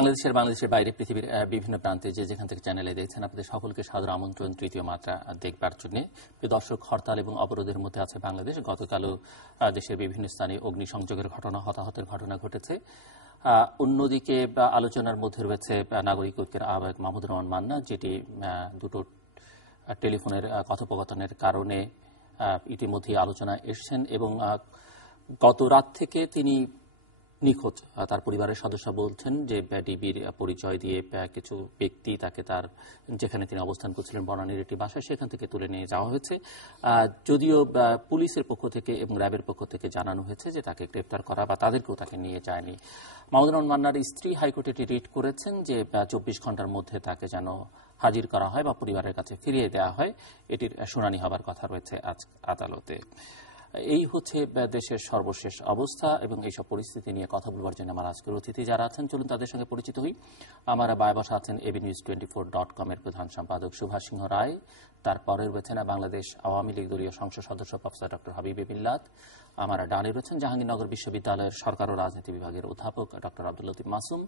বাংলাদেশের বাইরে পৃথিবীর বিভিন্ন প্রান্তে যেখান থেকে চ্যানেলে দেখছেন আপনাদের সকলকে সাদর আমন্ত্রণ তৃতীয় মাত্রা দেখবার জন্য। দর্শক, হরতাল এবং অবরোধের মধ্যে আছে বাংলাদেশ। গতকালও দেশের বিভিন্ন স্থানে অগ্নিসংযোগের ঘটনা, হতাহতের ঘটনা ঘটেছে। অন্যদিকে আলোচনার মধ্যে রয়েছে নাগরিক ঐক্যের আহ্বায়ক মাহমুদুর রহমান মান্না, যেটি দুটো টেলিফোনের কথোপকথনের কারণে ইতিমধ্যেই আলোচনায় এসছেন এবং গত রাত থেকে তিনি নিখোঁজ। তার পরিবারের সদস্য বলছেন যে ডিবির পরিচয় দিয়ে কিছু ব্যক্তি তাকে তার যেখানে তিনি অবস্থান করছিলেন বনানীর একটি বাসায় সেখান থেকে তুলে নিয়ে যাওয়া হয়েছে। যদিও পুলিশের পক্ষ থেকে এবং র্যাবের পক্ষ থেকে জানানো হয়েছে যে তাকে গ্রেপ্তার করা বা তাদেরকেও তাকে নিয়ে যায়নি। মাহমুদুর রহমান মান্নার স্ত্রী হাইকোর্টে একটি রিট করেছেন যে 24 ঘন্টার মধ্যে তাকে যেন হাজির করা হয় বা পরিবারের কাছে ফিরিয়ে দেওয়া হয়। এটির শুনানি হবার কথা রয়েছে আজ আদালতে। এই হচ্ছে দেশের সর্বশেষ অবস্থা এবং এইসব পরিস্থিতি নিয়ে কথা বলবার জন্য আমার আজকের অতিথি যারা আছেন, চলুন তাদের সঙ্গে পরিচিত হই। আমার বায় বসা আছেন abnews24.com এর প্রধান সম্পাদক সুভাষ সিংহ রায়। তারপরে রয়েছেন বাংলাদেশ আওয়ামী লীগ দলীয় সংসদ সদস্য প্রফেসর ডক্টর হাবিবে বিল্লাত। আমার ডানে রয়েছেন জাহাঙ্গীরনগর বিশ্ববিদ্যালয়ের সরকার ও রাজনীতি বিভাগের অধ্যাপক ডক্টর আব্দুল লতিফ মাসুম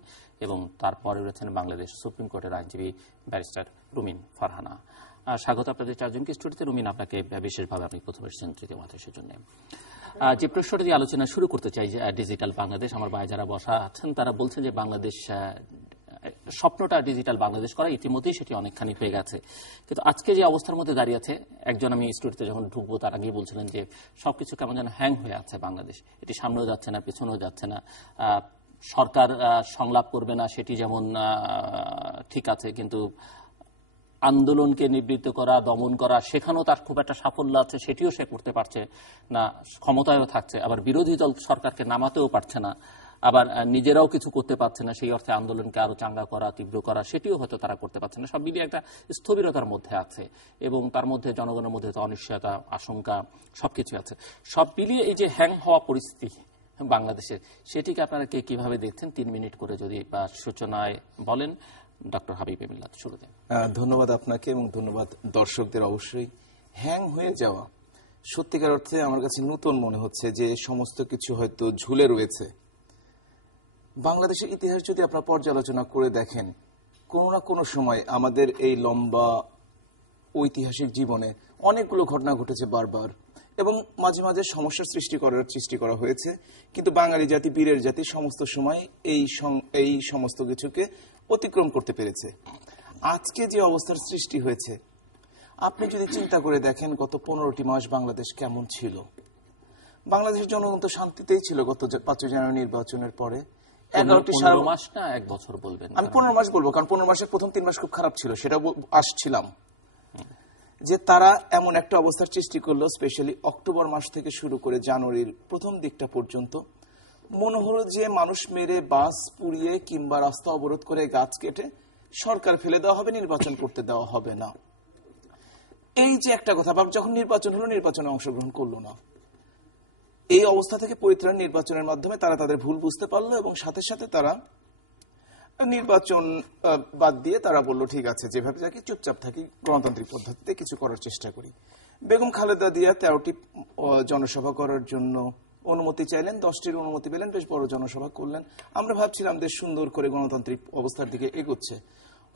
এবং তারপরে রয়েছেন বাংলাদেশ সুপ্রিম কোর্টের আইনজীবী ব্যারিস্টার রুমিন ফারহানা। স্বাগত আপনাদের চারজনকে স্টুডিওতে। রুমিন, আপনাকে বিশেষভাবে আপনি প্রথম এসেছেন তৃতীয় মাত্রার জন্য। যে প্রশ্নটা দিয়ে আলোচনা শুরু করতে চাই যে ডিজিটাল বাংলাদেশ, আমার ভাই যারা বসা আছেন তারা বলছেন যে বাংলাদেশ স্বপ্নটা ডিজিটাল বাংলাদেশ করা ইতিমধ্যেই সেটি অনেকখানি হয়ে গেছে, কিন্তু আজকে যে অবস্থার মধ্যে দাঁড়িয়ে আছে, একজন আমি স্টুডিওতে যখন ঢুকবো তার আগেই বলছিলেন যে সবকিছু কেমন যেন হ্যাং হয়ে আছে বাংলাদেশ, এটি সামনেও যাচ্ছে না পেছনেও যাচ্ছে না। সরকার সংলাপ করবে না সেটি যেমন ঠিক আছে, কিন্তু আন্দোলনকে নিবৃত্ত করা, দমন করা, সেখানেও তার খুব একটা সাফল্য আছে, সেটিও সে করতে পারছে না, ক্ষমতায়ও থাকছে। আবার বিরোধী দল সরকারকে নামাতেও পারছে না, আবার নিজেরাও কিছু করতে পারছে না, সেই অর্থে আন্দোলনকে আরো চাঙ্গা করা, তীব্র করা, সেটিও হয়তো তারা করতে পারছে না। সব মিলিয়ে একটা স্থবিরতার মধ্যে আছে এবং তার মধ্যে জনগণের মধ্যে অনিশ্চয়তা, আশঙ্কা সবকিছু আছে। সব মিলিয়ে এই যে হ্যাং হওয়া পরিস্থিতি বাংলাদেশের, সেটিকে আপনারা কিভাবে দেখছেন? 3 মিনিট করে যদি সূচনায় বলেন। ডক্টর হাবিবে বিল্লাত শুরুতে। ধন্যবাদ আপনাকে এবং ধন্যবাদ দর্শকদের। অবশ্যই হ্যাং হয়ে যাওয়া সত্যিকার অর্থে আমার কাছে নতুন মনে হচ্ছে যে সমস্ত কিছু হয়তো ঝুলে রয়েছে। বাংলাদেশের ইতিহাস যদি আপনারা পর্যালোচনা করে দেখেন, কোনো না কোনো সময় আমাদের এই লম্বা ঐতিহাসিক জীবনে অনেকগুলো ঘটনা ঘটেছে বারবার, এবং মাঝে মাঝে সমস্যার সৃষ্টি করা হয়েছে, কিন্তু বাঙালি জাতি, বীরের জাতি সমস্ত সময় এই সমস্ত কিছুকে অতিক্রম করতে পেরেছে। আজকে যে অবস্থার সৃষ্টি হয়েছে, আপনি যদি চিন্তা করে দেখেন গত 15টি মাস বাংলাদেশ কেমন ছিল। বাংলাদেশের জনগণ তো শান্তিতেই ছিল গত 5 জানুয়ারি নির্বাচনের পরে। 15 মাস না 1 বছর বলবেন? আমি 15 মাস বলবো, কারণ 15 মাসের প্রথম 3 মাস খুব খারাপ ছিল, সেটা আসছিলাম। যে তারা এমন একটা অবস্থার সৃষ্টি করলো, স্পেশালি অক্টোবর মাস থেকে শুরু করে জানুয়ারির প্রথম দিকটা পর্যন্ত মনে হলো যে মানুষ মেরে, বাস পুড়িয়ে কিংবা রাস্তা অবরোধ করে, গাছ কেটে সরকার ফেলে দেওয়া হবে, নির্বাচন করতে দেওয়া হবে না। এই যে একটা কথা, যখন নির্বাচন হলো নির্বাচনে অংশগ্রহণ করলো না। এই অবস্থা থেকে পরিত্রাণ নির্বাচনের মাধ্যমে তারা তাদের ভুল বুঝতে পারলো এবং সাথে সাথে তারা নির্বাচন বাদ দিয়ে তারা বলল ঠিক আছে, যেভাবে থাকি চুপচাপ থাকি, গণতান্ত্রিক পদ্ধতিতে কিছু করার চেষ্টা করি। বেগম খালেদা জিয়া 13টি জনসভা করার জন্য অনুমতি চাইলেন, 10টির অনুমতি পেলেন, বেশ বড় জনসভা করলেন। আমরা ভাবছিলাম দেশ সুন্দর করে গণতান্ত্রিক অবস্থার দিকে এগোচ্ছে।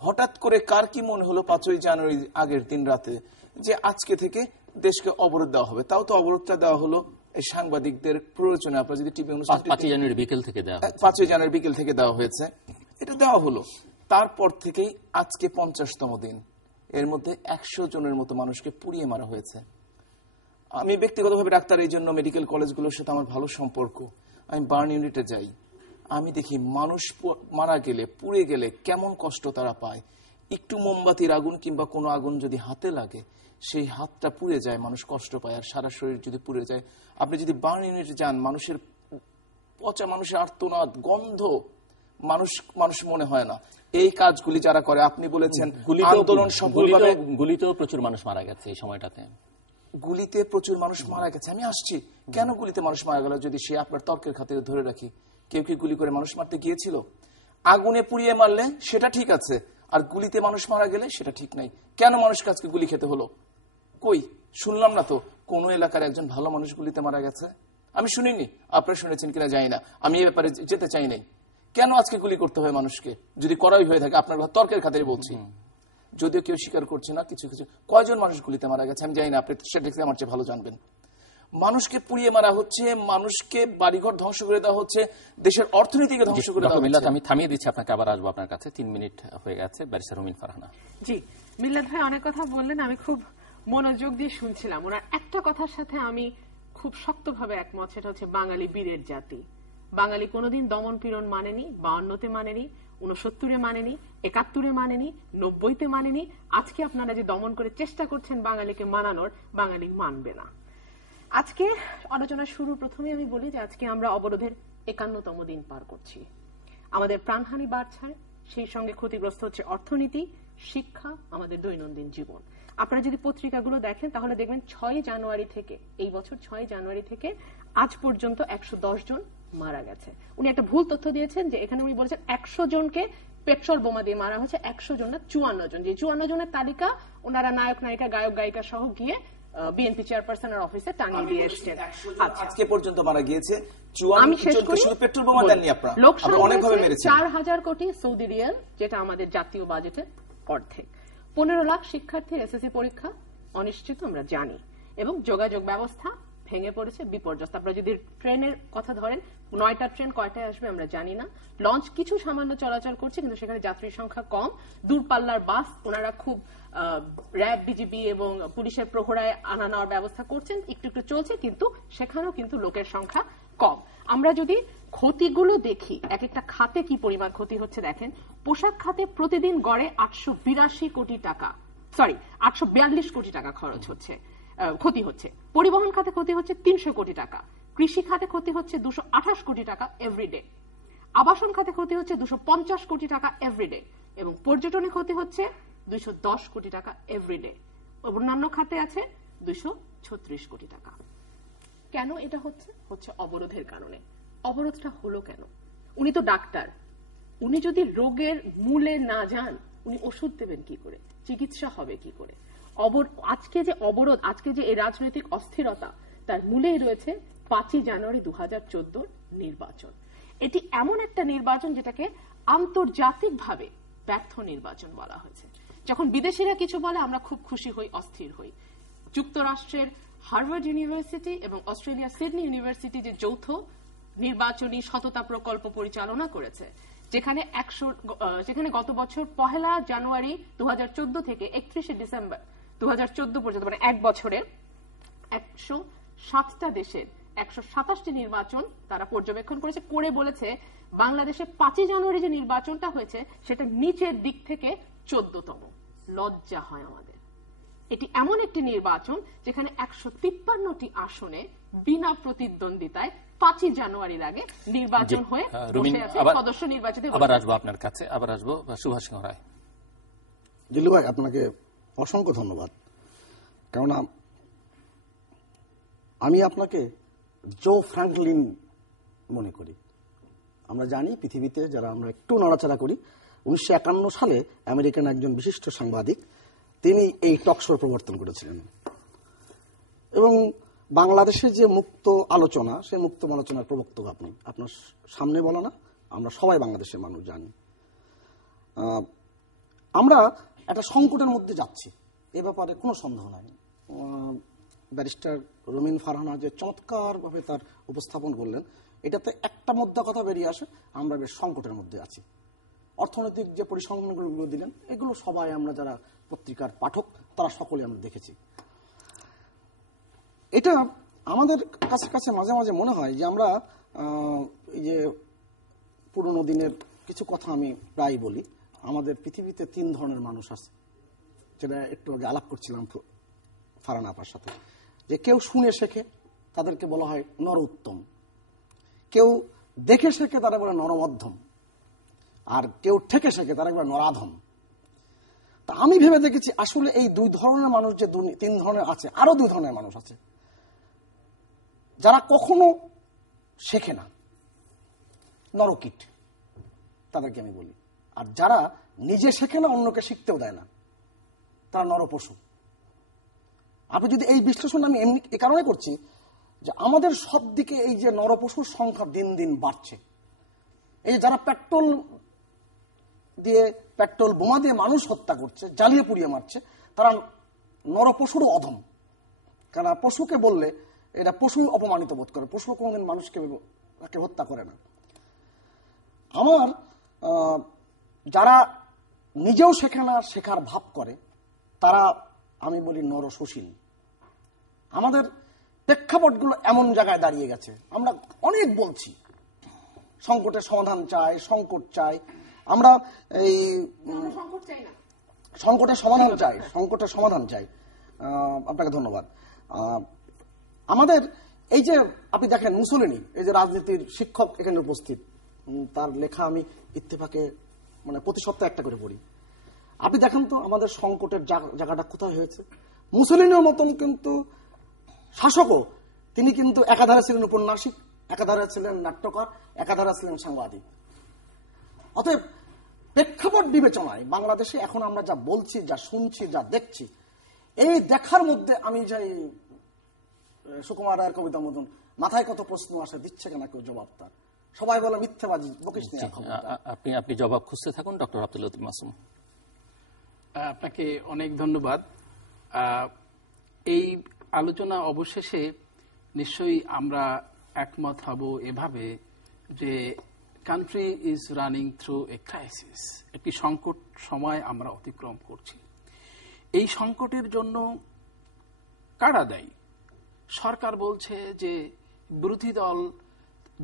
হঠাৎ করে কার কি মনে হলো 5ই জানুয়ারি আগের দিন রাতে যে আজকে থেকে দেশকে অবরোধ দেওয়া হবে। তাও তো অবরোধটা দেওয়া হলো এই সাংবাদিকদের প্রয়োজনে। আপনারা যদি টিভি অনুষ্ঠান 5ই জানুয়ারি বিকেল থেকে দেওয়া, 5ই জানুয়ারি বিকেল থেকে দেওয়া হয়েছে, এটা দেওয়া হলো। তারপর থেকেই আজকে 50তম দিন, এর মধ্যে 100 জনের মতো মানুষকে পুড়িয়ে মারা হয়েছে। আমি ব্যক্তিগতভাবে ডাক্তার, এই জন্য মেডিকেল কলেজগুলোর সাথে আমার ভালো সম্পর্ক। আমি বার্ন ইউনিটে যাই, আমি দেখি মানুষ মারা গেলে, পুড়ে গেলে কেমন কষ্ট তারা পায়। একটু মোমবাতির আগুন কিংবা কোনো আগুন যদি হাতে লাগে, সেই হাতটা পুড়ে যায়, মানুষ কষ্ট পায়। আর সারা শরীর যদি পুড়ে যায়, আপনি যদি বার্ন ইউনিটে যান, মানুষের পচা, মানুষের আর্তনাদ, গন্ধ, মানুষ মনে হয় না। এই কাজগুলি যারা করে, আপনি বলেছেন আন্দোলন সফলভাবে, গুলিতেও প্রচুর মানুষ মারা গেছে এই সময়টাতে। গুলিতে প্রচুর মানুষ মারা গেছে, আমি আসছি কেন গুলিতে মানুষ মারা গেল যদি সে আপনার তর্কের খাতিরে ধরে রাখি। কেউ কি গুলি করে মানুষ মারতে গিয়েছিল? আগুনে পুড়িয়ে মারলে সেটা ঠিক আছে, আর গুলিতে মানুষ মারা গেলে সেটা ঠিক নাই। কেন মানুষকে আজকে গুলি খেতে হলো? কই শুনলাম না তো কোন এলাকার একজন ভালো মানুষ গুলিতে মারা গেছে। আমি শুনিনি, আপনারা শুনেছেন কিনা জানি না, আমি এ ব্যাপারে যেতে চাই নাই। কেন আজকে গুলি করতে হয় মানুষকে, যদি করাই হয়ে থাকে? আপনার তর্কের খাতিরে বলছি, যদিও কেউ স্বীকার করছে না। কিছু কিছু কয়জন মানুষ গুলিতে মারা গেছে আমি জানি না, আপনি সেটা আমার চেয়ে ভালো জানবেন। মানুষকে পুড়িয়ে মারা হচ্ছে, মানুষকে বাড়িঘর ধ্বংস করে দেওয়া হচ্ছে, দেশের অর্থনীতিকে ধ্বংস করে দেওয়া হচ্ছে। আমি থামিয়ে দিচ্ছি আপনাকে, আবার আসবো আপনার কাছে। 3 মিনিট হয়ে গেছে। ব্যারিস্টার রুমিন ফারহানা। জি, মিল্লাত ভাই অনেক কথা বললেন, আমি খুব মনোযোগ দিয়ে শুনছিলাম। ওনার একটা কথার সাথে আমি খুব শক্তভাবে একমত, সেটা হচ্ছে বাঙালি বীরের জাতি। বাঙালি কোনোদিন দমন পীড়ন মানেনি, 52-তে মানেনি, 69-এ মানেনি, 71-এ মানেনি, 90-তে মানেনি। আজকে আপনারা যে দমন করে চেষ্টা করছেন বাঙালিকে মানানোর, বাঙালি মানবে না। আজকে আলোচনার শুরু প্রথমে আমি বলি যে আজকে আমরা অবরোধের 51তম দিন পার করছি। আমাদের প্রাণহানি বাড়ছে, সেই সঙ্গে ক্ষতিগ্রস্ত হচ্ছে অর্থনীতি, শিক্ষা, আমাদের দৈনন্দিন জীবন। আপনারা যদি পত্রিকাগুলো দেখেন তাহলে দেখবেন 6 জানুয়ারি থেকে, এই বছর 6 জানুয়ারি থেকে আজ পর্যন্ত 110 জন মারা গেছে। উনি একটা ভুল তথ্য দিয়েছেন, যে এখানে উনি বলেছেন 100 জনকে পেট্রোল বোমা দিয়ে মারা হচ্ছে। 100 জন না, 54 জন। যে 54 জনের তালিকা ওনারা নায়ক নায়িকা গায়ক গায়িকা সহ গিয়ে বিএনপি চেয়ারপারসনের অফিসে টাঙিয়ে দিয়ে এসেছেন। আজকে পর্যন্ত মারা গিয়েছে আমি শেষ করি। শুধু পেট্রোল বোমা দেননি আপনারা, লোকসান অনেকভাবে মেরেছেন। 4000 কোটি সৌদি রিয়াল, যেটা আমাদের জাতীয় বাজেটের অর্ধেক। 15 লাখ শিক্ষার্থীর এসএসসি পরীক্ষা অনিশ্চিত আমরা জানি, এবং যোগাযোগ ব্যবস্থা ভেঙে পড়েছে, বিপর্যস্ত। আপনারা যদি ট্রেনের কথা ধরেন, 9টা ট্রেন কয়টায় আসবে আমরা জানি না। লঞ্চ কিছু সামান্য চলাচল করছে, কিন্তু সেখানে যাত্রীর সংখ্যা কম। দূরপাল্লার বাস ওনারা খুব র্যাব, বিজিবি এবং পুলিশের প্রহরায় আনা নেওয়ার ব্যবস্থা করছেন, একটু একটু চলছে, কিন্তু সেখানেও কিন্তু লোকের সংখ্যা কম। আমরা যদি ক্ষতিগুলো দেখি, এক একটা খাতে কি পরিমাণ ক্ষতি হচ্ছে দেখেন। পোশাক খাতে প্রতিদিন গড়ে 842 কোটি টাকা, 842 কোটি টাকা খরচ হচ্ছে, ক্ষতি হচ্ছে। পরিবহন খাতে ক্ষতি হচ্ছে 300 কোটি টাকা। কৃষি খাতে ক্ষতি হচ্ছে 228 কোটি টাকা এভরিডে। আবাসন খাতে ক্ষতি হচ্ছে 250 কোটি টাকা এভরিডে, এবং পর্যটনে ক্ষতি হচ্ছে 210 কোটি টাকা এভরিডে। অন্যান্য খাতে আছে 236 কোটি টাকা। কেন এটা হচ্ছে? হচ্ছে অবরোধের কারণে। অবরোধটা হলো কেন? উনি তো ডাক্তার, উনি যদি রোগের মূলে না যান, উনি ওষুধ দেবেন কি করে, চিকিৎসা হবে কি করে? আজকে যে অবরোধ, আজকে যে এই রাজনৈতিক অস্থিরতা, তার মূলেই রয়েছে 5 জানুয়ারি 2014 নির্বাচন। এটি এমন একটা নির্বাচন যেটাকে আন্তর্জাতিকভাবে ব্যর্থ নির্বাচন বলা হয়েছে। যখন বিদেশিরা কিছু বলে আমরা খুব খুশি হই, অস্থির হই। যুক্তরাষ্ট্রের হার্ভার্ড ইউনিভার্সিটি এবং অস্ট্রেলিয়ার সিডনি ইউনিভার্সিটি যে যৌথ নির্বাচনী সততা প্রকল্প পরিচালনা করেছে, যেখানে গত বছর 1 জানুয়ারি 2014 থেকে 31 ডিসেম্বর 2014 পর্যন্ত, মানে এক বছরে 107টা দেশের 127টি নির্বাচন তারা পর্যবেক্ষণ করেছে, করে বলেছে বাংলাদেশে 5 জানুয়ারি যে নির্বাচনটা হয়েছে সেটা নিচের দিক থেকে 14তম। লজ্জা হয় আমাদের। এটি এমন একটি নির্বাচন যেখানে 153টি আসনে বিনা প্রতিদ্বন্দ্বিতায় 5 জানুয়ারির আগে নির্বাচন হয়ে বসে আছে সদস্য নির্বাচিত। আবার আসবো আপনার কাছে, আবার আসবো সুভাষ সিংহ রায়। জিল্লু ভাই, আপনাকে অসংখ্য ধন্যবাদ। কেননা আমি আপনাকে জো ফ্র্যাঙ্কলিন মনে করি। আমরা জানি পৃথিবীতে যারা আমরা একটু নাড়াচাড়া করি, 1951 সালে আমেরিকান একজন বিশিষ্ট সাংবাদিক, তিনি এই টকশোর প্রবর্তন করেছিলেন, এবং বাংলাদেশের যে মুক্ত আলোচনা, সেই মুক্ত আলোচনার প্রবক্তক আপনি। আপনার সামনে বলা না, আমরা সবাই বাংলাদেশের মানুষ জানি। আমরা একটা সংকটের মধ্যে যাচ্ছি, এ ব্যাপারে কোনো সন্দেহ নাই। ব্যারিস্টার রুমিন ফারহানা যে চমৎকারভাবে তার উপস্থাপন করলেন, এটাতে একটা মুদ্রা কথা বেরিয়ে আসে, আমরা বেশ সংকটের মধ্যে আছি। অর্থনৈতিক যে পরিসংখ্যানগুলো দিলেন, এগুলো সবাই আমরা যারা পত্রিকার পাঠক তারা সকলে আমরা দেখেছি। এটা আমাদের কাছে কাছে মাঝে মাঝে মনে হয় যে আমরা এই যে পুরনো দিনের কিছু কথা আমি প্রায় বলি, আমাদের পৃথিবীতে 3 ধরনের মানুষ আছে, যেটা একটু আগে আলাপ করছিলাম ফারহানা আপার সাথে, যে কেউ শুনে শেখে, তাদেরকে বলা হয় নরোত্তম, কেউ দেখে শেখে, তারা বলে নরমধ্যম, আর কেউ ঠেকে শেখে, তারা বলে নরাধম। তা আমি ভেবে দেখেছি আসলে এই 2 ধরনের মানুষ যে 3 ধরনের আছে, আরো 2 ধরনের মানুষ আছে যারা কখনো শেখে না, নরকিট তাদেরকে আমি বলি। আর যারা নিজে শেখে না, অন্যকে শিখতেও দেয় না, তারা নরপশু। আপনি যদি এই বিশ্লেষণ আমি এমনি এ কারণে করছি যে আমাদের সব দিকে এই যে নরপশুর সংখ্যা দিন দিন বাড়ছে, এই যে যারা পেট্রোল বোমা দিয়ে মানুষ হত্যা করছে, জ্বালিয়ে পুড়িয়ে মারছে, তারা নরপশুরও অধম। কারণ পশুকে বললে এটা পশু অপমানিত বোধ করে, পশু কোনোদিন মানুষকে হত্যা করে না। আমার যারা নিজেও শেখে না, শেখার ভাব করে, তারা আমি বলি নরসুশীল। আমাদের প্রেক্ষাপটগুলো এমন জায়গায় দাঁড়িয়ে গেছে, আমরা অনেক বলছি সংকটের সমাধান চাই, সংকট চাই, আমরা এই সংকটের সমাধান চাই। আপনাকে ধন্যবাদ। আমাদের এই যে আপনি দেখেন মুসোলিনি, এই যে রাজনীতির শিক্ষক এখানে উপস্থিত, তার লেখা আমি ইত্তেফাকে মানে প্রতি সপ্তাহে একটা করে পড়ি। আপনি দেখেন তো আমাদের সংকটের জায়গাটা কোথায় হয়েছে। মুসোলিনির মতন কিন্তু শাসকও, তিনি কিন্তু একাধারে ছিলেন উপন্যাসিক, একাধারে ছিলেন নাট্যকার, একাধারে ছিলেন সাংবাদিক। অতএব প্রেক্ষাপট বিবেচনায় বাংলাদেশে এখন আমরা যা বলছি, যা শুনছি, যা দেখছি, এই দেখার মধ্যে আমি যাই সুকুমার রায়ের কবিতার মতন মাথায় কত প্রশ্ন আসে, দিচ্ছে কেন কেউ জবাব? তার সবাই বলে মিথ্যাবাজি, বকিস নিয়ে। আপনি জবাব খুঁজতে থাকুন। ডক্টর আব্দুল লতিফ মাসুম, আপনাকে অনেক ধন্যবাদ। এই আলোচনা অবশেষে নিশ্চয়ই আমরা একমত হব এভাবে যে country is running through a crisis, একটি সংকট সময় আমরা অতিক্রম করছি। এই সংকটের জন্য কারা দায়ী? সরকার বলছে যে বিরোধী দল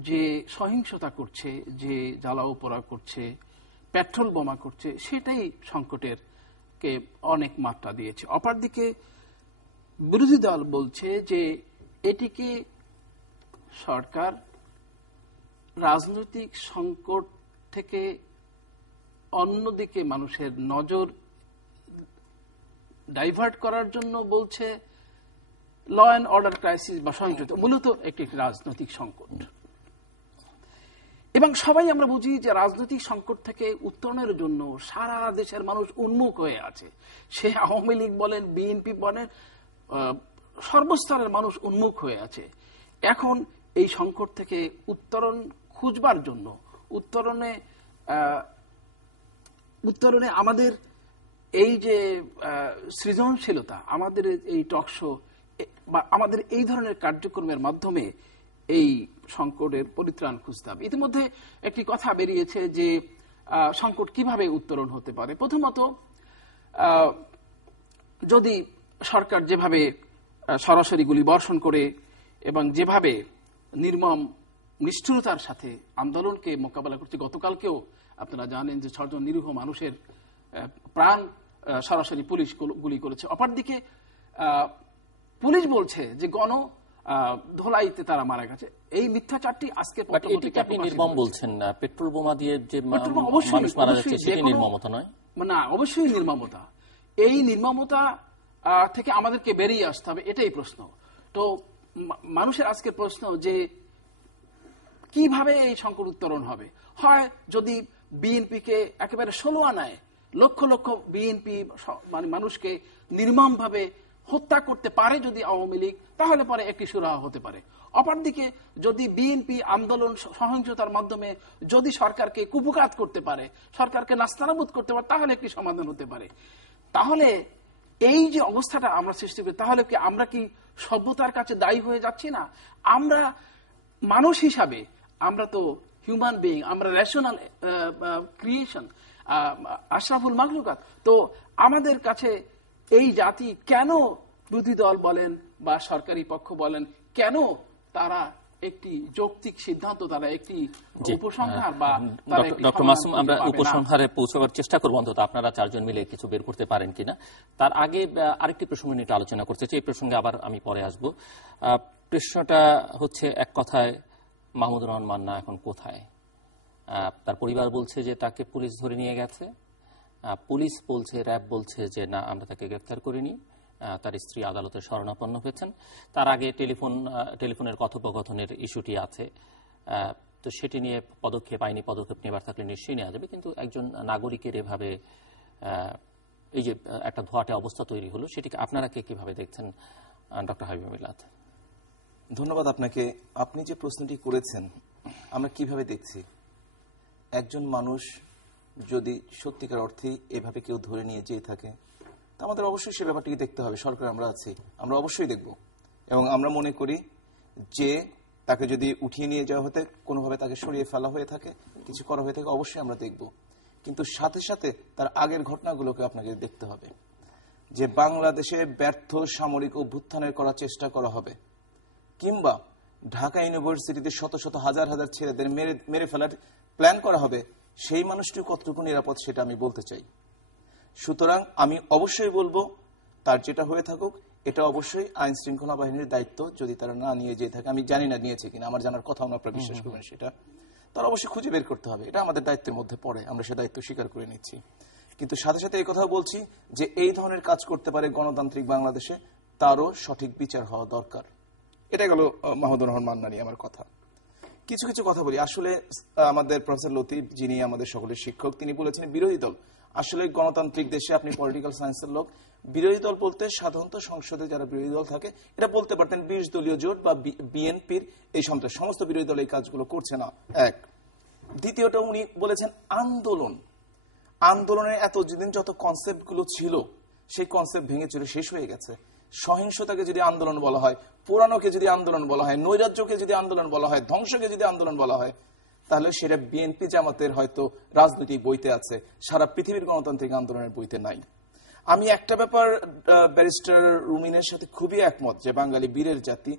যে সহিংসতা করছে, যে জ্বালাও পোড়া করছে, পেট্রোল বোমা করছে, সেটাই সংকটের কে অনেক মাত্রা দিয়েছে। অপরদিকে বিরোধী দল বলছে যে এটিকে সরকার রাজনৈতিক সংকট থেকে অন্যদিকে মানুষের নজর ডাইভার্ট করার জন্য বলছে ল অ্যান্ড অর্ডার ক্রাইসিস বা সহিংসতা মূলত একটি রাজনৈতিক সংকট। এবং সবাই আমরা বুঝি যে রাজনৈতিক সংকট থেকে উত্তরণের জন্য সারা দেশের মানুষ উন্মুখ হয়ে আছে। সে আওয়ামী লীগ বলেন, বিএনপি বলেন, সর্বস্তরের মানুষ উন্মুখ হয়ে আছে। এখন এই সংকট থেকে উত্তরণ খুঁজবার জন্য উত্তরণে আমাদের এই যে সৃজনশীলতা, আমাদের এই টকশো বা আমাদের এই ধরনের কার্যক্রমের মাধ্যমে এই সংকটের পরিত্রাণ খুঁজতে হবে। ইতিমধ্যে একটি কথা বেরিয়েছে যে সংকট কিভাবে উত্তরণ হতে পারে। প্রথমত, যদি সরকার যেভাবে সরাসরি গুলি বর্ষণ করে এবং যেভাবে নির্মম নিষ্ঠুরতার সাথে আন্দোলনকে মোকাবেলা করছে, গতকালকেও আপনারা জানেন যে 6 জন নিরীহ মানুষের প্রাণ সরাসরি পুলিশ গুলি করেছে। অপরদিকে পুলিশ বলছে যে ধোলাইতে তারা মারা গেছে। এই মিথ্যাচারটি আজকে আপনি নির্মম বলছেন না, পেট্রোল বোমা দিয়ে যে মানুষ মারা যাচ্ছে সেটি নির্মমতা নয়? না, অবশ্যই নির্মমতা। এই নির্মমতা থেকে আমাদেরকে বেরিয়ে আসতে হবে, এটাই প্রশ্ন। তো মানুষের আজকে প্রশ্ন যে কিভাবে এই সংকট উত্তরণ হবে। হয় যদি বিএনপিকে একেবারে 16 আনায় লক্ষ লক্ষ বিএনপি মানে মানুষকে নির্মম ভাবে হত্যা করতে পারে যদি আওয়ামী লীগ, তাহলে পরে একটি সুরাহা হতে পারে। অপরদিকে যদি বিএনপি আন্দোলন সহিংসতার মাধ্যমে যদি সরকারকে কুপঘাত করতে পারে, সরকারকে নাস্তানাবুদ করতে পারে, তাহলে একটি সমাধান হতে পারে। তাহলে এই যে অবস্থাটা আমরা সৃষ্টি করি, তাহলে কি আমরা কি সভ্যতার কাছে দায়ী হয়ে যাচ্ছি না? আমরা মানুষ হিসাবে, আমরা তো হিউম্যান বিইং, আমরা রেশনাল ক্রিয়েশন, আশরাফুল মাখলুকাত। তো আমাদের কাছে এই জাতি কেন, বিরোধী দল বলেন বা সরকারি পক্ষ বলেন, কেন তারা একটি যৌক্তিক সিদ্ধান্ত, তারা একটি উপসংহার বা ডক্টর মাসুম, আমরা উপসংহারে পৌঁছাবার চেষ্টা করবো, অন্তত আপনারা 4 জন মিলে কিছু বের করতে পারেন কিনা। তার আগে আরেকটি প্রসঙ্গ নিয়ে একটু আলোচনা করতে চাই। এই প্রসঙ্গে আবার আমি পরে আসবো। প্রশ্নটা হচ্ছে, এক কথায় মাহমুদুর রহমান মান্না এখন কোথায়? তার পরিবার বলছে যে তাকে পুলিশ ধরে নিয়ে গেছে, পুলিশ বলছে, র্যাব বলছে যে না, আমরা তাকে গ্রেফতার করিনি, তার স্ত্রী আদালতে শরণাপন্ন হয়েছেন। তার আগে টেলিফোনের কথোপকথনের ইস্যুটি আছে, তো সেটি নিয়ে পদক্ষেপ নেবার থাকলে নিশ্চয়ই নেওয়া যাবে। কিন্তু একজন নাগরিকের এভাবে এই যে একটা ধোঁয়াটে অবস্থা তৈরি হলো, সেটিকে আপনারা কিভাবে দেখছেন, ডক্টর হাবিব মিল্লাত? ধন্যবাদ আপনাকে। আপনি যে প্রশ্নটি করেছেন, আমরা কিভাবে দেখছি, একজন মানুষ যদি সত্যিকার অর্থেই এভাবে কেউ ধরে নিয়ে যেয়ে থাকে, তা আমাদের অবশ্যই সে ব্যাপারটিকে দেখতে হবে। সরকার আমরা আছি, আমরা অবশ্যই দেখব। এবং আমরা মনে করি যে তাকে যদি উঠিয়ে নিয়ে যাওয়া হতে, কোনোভাবে তাকে সরিয়ে ফেলা হয়ে থাকে, কিছু করা হয়ে থাকে, অবশ্যই আমরা দেখব। কিন্তু সাথে সাথে তার আগের ঘটনাগুলোকে আপনাকে দেখতে হবে। যে বাংলাদেশে ব্যর্থ সামরিক অভ্যুত্থানের করার চেষ্টা করা হবে, কিংবা ঢাকা ইউনিভার্সিটিতে শত শত হাজার হাজার ছেলেদের মেরে ফেলার প্ল্যান করা হবে, সেই মানুষটি কতটুকু নিরাপদ সেটা আমি বলতে চাই। সুতরাং আমি অবশ্যই বলবো, তার যেটা হয়ে থাকুক, এটা অবশ্যই আইন শৃঙ্খলা বাহিনীর দায়িত্ব। যদি তারা না নিয়ে যেয়ে থাকে, আমি জানি না নিয়েছে কিনা, আমার জানার কথা আপনারা বিশ্বাস করবেন সেটা, তারা অবশ্যই খুঁজে বের করতে হবে। এটা আমাদের দায়িত্বের মধ্যে পড়ে, আমরা সে দায়িত্ব স্বীকার করে নিচ্ছি। কিন্তু সাথে সাথে এই কথাও বলছি যে এই ধরনের কাজ করতে পারে গণতান্ত্রিক বাংলাদেশে, তারও সঠিক বিচার হওয়া দরকার। এটা গেল মাহমুদুর রহমান মান্নানী আমার কথা। কিছু কিছু কথা বলি। আসলে আমাদের প্রফেসর লতিফ, যিনি আমাদের সকলের শিক্ষক, তিনি বলেছেন বিরোধী দল। আসলে গণতান্ত্রিক দেশে, আপনি পলিটিক্যাল সায়েন্সের লোক, বিরোধী দল বলতে সাধারণত সংসদে যারা বিরোধী দল থাকে, এটা বলতে পারতেন 20 দলীয় জোট বা বিএনপির এই সন্ত্রাস। সমস্ত বিরোধী দল এই কাজগুলো করছে না, এক। দ্বিতীয়টা, উনি বলেছেন আন্দোলন। আন্দোলনের এতদিন যত কনসেপ্ট গুলো ছিল, সেই কনসেপ্ট ভেঙে চলে শেষ হয়ে গেছে। সহিংসতাকে যদি আন্দোলন বলা হয়, পুরানোকে যদি আন্দোলন বলা হয়, নৈরাজ্যকে যদি আন্দোলন বলা হয়, ধ্বংসকে যদি আন্দোলন বলা হয়, তাহলে সেটা বিএনপি জামাতের হয়তো রাজনৈতিক বইতে আছে, সারা পৃথিবীর গণতান্ত্রিক আন্দোলনের বইতে নাই। আমি একটা ব্যাপার ব্যারিস্টার রুমিনের সাথে খুবই একমত, যে বাঙালি বীরের জাতি,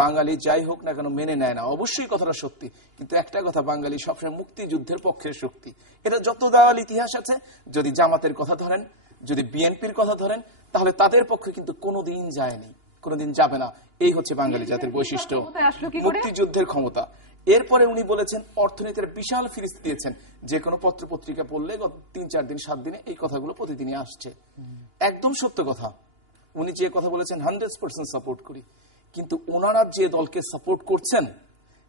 বাঙালি যাই হোক না কেন মেনে নেয় না। অবশ্যই কথাটা সত্যি, কিন্তু একটা কথা, বাঙালি সবসময় মুক্তিযুদ্ধের পক্ষের শক্তি। এটা যত দেওয়াল ইতিহাস আছে, যদি জামাতের কথা ধরেন, যদি বিএনপির কথা ধরেন, তাহলে তাদের পক্ষে কিন্তু কোনোদিন যায়নি, কোনোদিন যাবে না। এই হচ্ছে বাঙালি জাতির বৈশিষ্ট্য, মুক্তিযুদ্ধের ক্ষমতা। এরপরে উনি বলেছেন অর্থনীতির বিশাল ফিরিস্তি দিয়েছেন। যে কোনো পত্র পত্রিকা পড়লে গত 3-4 দিন 7 দিনে এই কথাগুলো প্রতিদিনই আসছে। একদম সত্য কথা। উনি যে কথা বলেছেন 100% সাপোর্ট করি। কিন্তু ওনারা যে দলকে সাপোর্ট করছেন,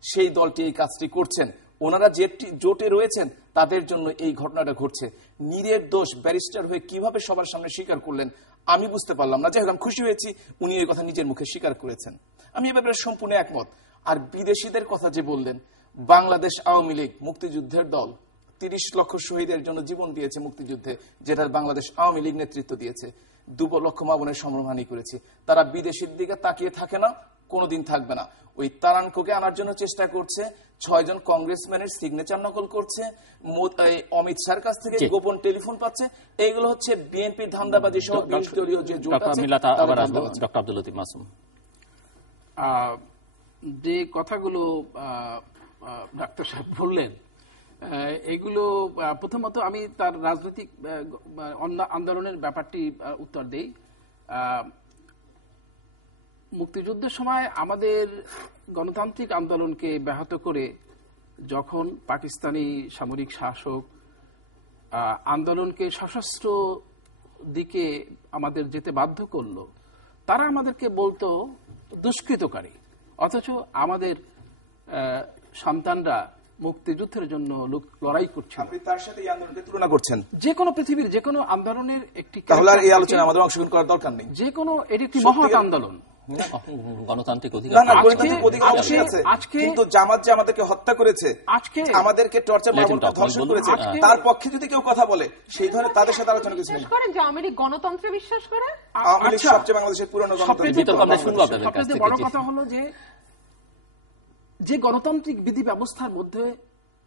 সেই দলটি এই কাজটি করছেন। ওনারা যে জোটে রয়েছেন, তাদের জন্য এই ঘটনাটা ঘটছে। নীরের দোষ ব্যারিস্টার হয়ে কিভাবে সবার সামনে স্বীকার করলেন আমি বুঝতে পারলাম না। যাই হোক, আমি খুশি হয়েছি উনি এই কথা নিজের মুখে স্বীকার করেছেন। আমি এ ব্যাপারে সম্পূর্ণ একমত। আর বিদেশিদের কথা যে বললেন, বাংলাদেশ আওয়ামী লীগ মুক্তিযুদ্ধের দল, 30 লক্ষ শহীদের জন্য জীবন দিয়েছে মুক্তিযুদ্ধে, যেটা বাংলাদেশ আওয়ামী লীগ নেতৃত্ব দিয়েছে। 2 লক্ষ মা বোনের সম্মানহানি করেছে। তারা বিদেশির দিকে তাকিয়ে থাকে না, কোনোদিন থাকবে না। ওই তারানকোকে আনার জন্য চেষ্টা করছে, 6 জন কংগ্রেসম্যানের সিগনেচার নকল করছে, অমিত শাহর কাছ থেকে গোপন টেলিফোন পাচ্ছে। এইগুলো হচ্ছে বিএনপির ধান্দাবাজি সহ 20 দলীয় যে জোট আছে। ডক্টর আব্দুল লতিফ মাসুম, যে কথাগুলো ডাক্তার সাহেব বললেন, এগুলো প্রথমত আমি তার রাজনৈতিক আন্দোলনের ব্যাপারটি উত্তর দেই। মুক্তিযুদ্ধের সময় আমাদের গণতান্ত্রিক আন্দোলনকে ব্যাহত করে যখন পাকিস্তানি সামরিক শাসক আন্দোলনকে সশস্ত্র দিকে আমাদের যেতে বাধ্য করলো, তারা আমাদেরকে বলতো দুষ্কৃতকারী, অথচ আমাদের সন্তানরা মুক্তিযুদ্ধের জন্য লড়াই করছে। আপনি তার সাথে এই আন্দোলনকে তুলনা করছেন? যে কোনো পৃথিবীর যে কোনো আন্দোলনের একটি, তাহলে এই আলোচনায় আমাদের অংশগ্রহণ করার দরকার নেই। যে কোনো, এটি একটি মহৎ আন্দোলন, গণতান্ত্রিক অধিকার। না, গণতান্ত্রিক অধিকার অবশ্যই আছে, কিন্তু জামাত যে আমাদেরকে হত্যা করেছে, আজকে আমাদেরকে টর্চার ধর্ষণ করেছে, তার পক্ষে যদি কেউ কথা বলে, সেই ধরনের তাদের সাথে আলোচনা কিছু নেই। করেন যে আওয়ামী লীগ গণতন্ত্রে বিশ্বাস করে? আওয়ামী লীগ সবচেয়ে বাংলাদেশের পুরনো গণতন্ত্র। সবচেয়ে বড় কথা হলো যে গণতান্ত্রিক বিধি ব্যবস্থার মধ্যে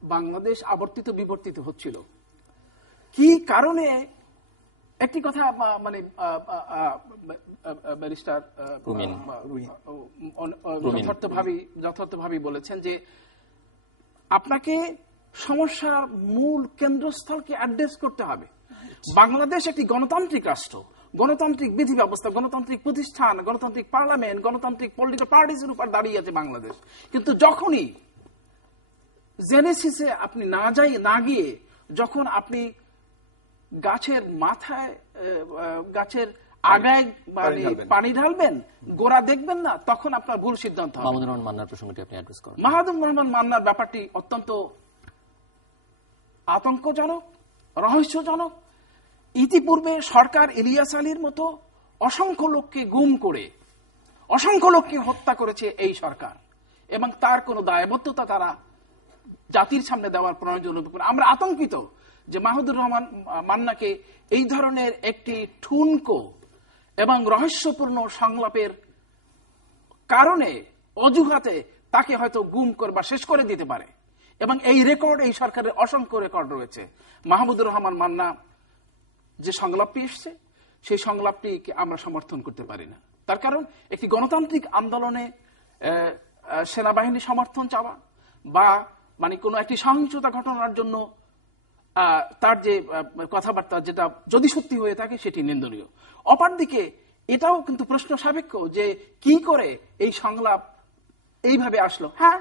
বাংলাদেশ আবর্তিত বিবর্তিত হচ্ছিল, কি কারণে? একটি কথা মানে ব্যারিস্টার যথার্থভাবে বলেছেন যে আপনাকে সমস্যার মূল কেন্দ্রস্থলকে অ্যাড্রেস করতে হবে। বাংলাদেশ একটি গণতান্ত্রিক রাষ্ট্র, গণতান্ত্রিক বিধি ব্যবস্থা, গণতান্ত্রিক প্রতিষ্ঠান, গণতান্ত্রিক পার্লামেন্ট, গণতান্ত্রিক পলিটিক্যাল পার্টিসের উপর দাঁড়িয়ে আছে বাংলাদেশ। কিন্তু যখনই জেনেসিসে আপনি না গিয়ে যখন আপনি গাছের মাথায়, গাছের আগায় পানি ঢালবেন, গোড়া দেখবেন না, তখন আপনার ভুল সিদ্ধান্ত হবে। মাহমুদুর রহমান মান্নার প্রসঙ্গটি আপনি অ্যাড্রেস করুন। মাহমুদুর রহমান মান্নার ব্যাপারটি অত্যন্ত আতঙ্কজনক, রহস্যজনক। ইতিপূর্বে সরকার ইলিয়াস আলীর মতো অসংখ্য লোককে গুম করে অসংখ্য লোককে হত্যা করেছে এই সরকার, এবং তার কোনো দায়বদ্ধতা তারা জাতির সামনে দেওয়ার প্রয়োজন। আমরা আতঙ্কিত যে মাহমুদুর রহমান মান্নাকে এই ধরনের একটি ঠুনকো এবং রহস্যপূর্ণ সংলাপের কারণে অজুহাতে তাকে হয়তো গুম করে বা শেষ করে দিতে পারে। এবং এই রেকর্ড এই সরকারের অসংখ্য রেকর্ড রয়েছে। মাহমুদুর রহমান মান্না যে সংলাপটি এসছে সেই সংলাপটিকে আমরা সমর্থন করতে পারি না। তার কারণ একটি গণতান্ত্রিক আন্দোলনে সেনাবাহিনী সমর্থন চাওয়া বা মানে কোনো একটি সহিংসতা ঘটনার জন্য তার যে কথাবার্তা, যেটা যদি সত্যি হয়ে থাকে সেটি নিন্দনীয়। অপরদিকে এটাও কিন্তু প্রশ্ন সাপেক্ষ যে কি করে এই সংলাপ এইভাবে আসলো। হ্যাঁ,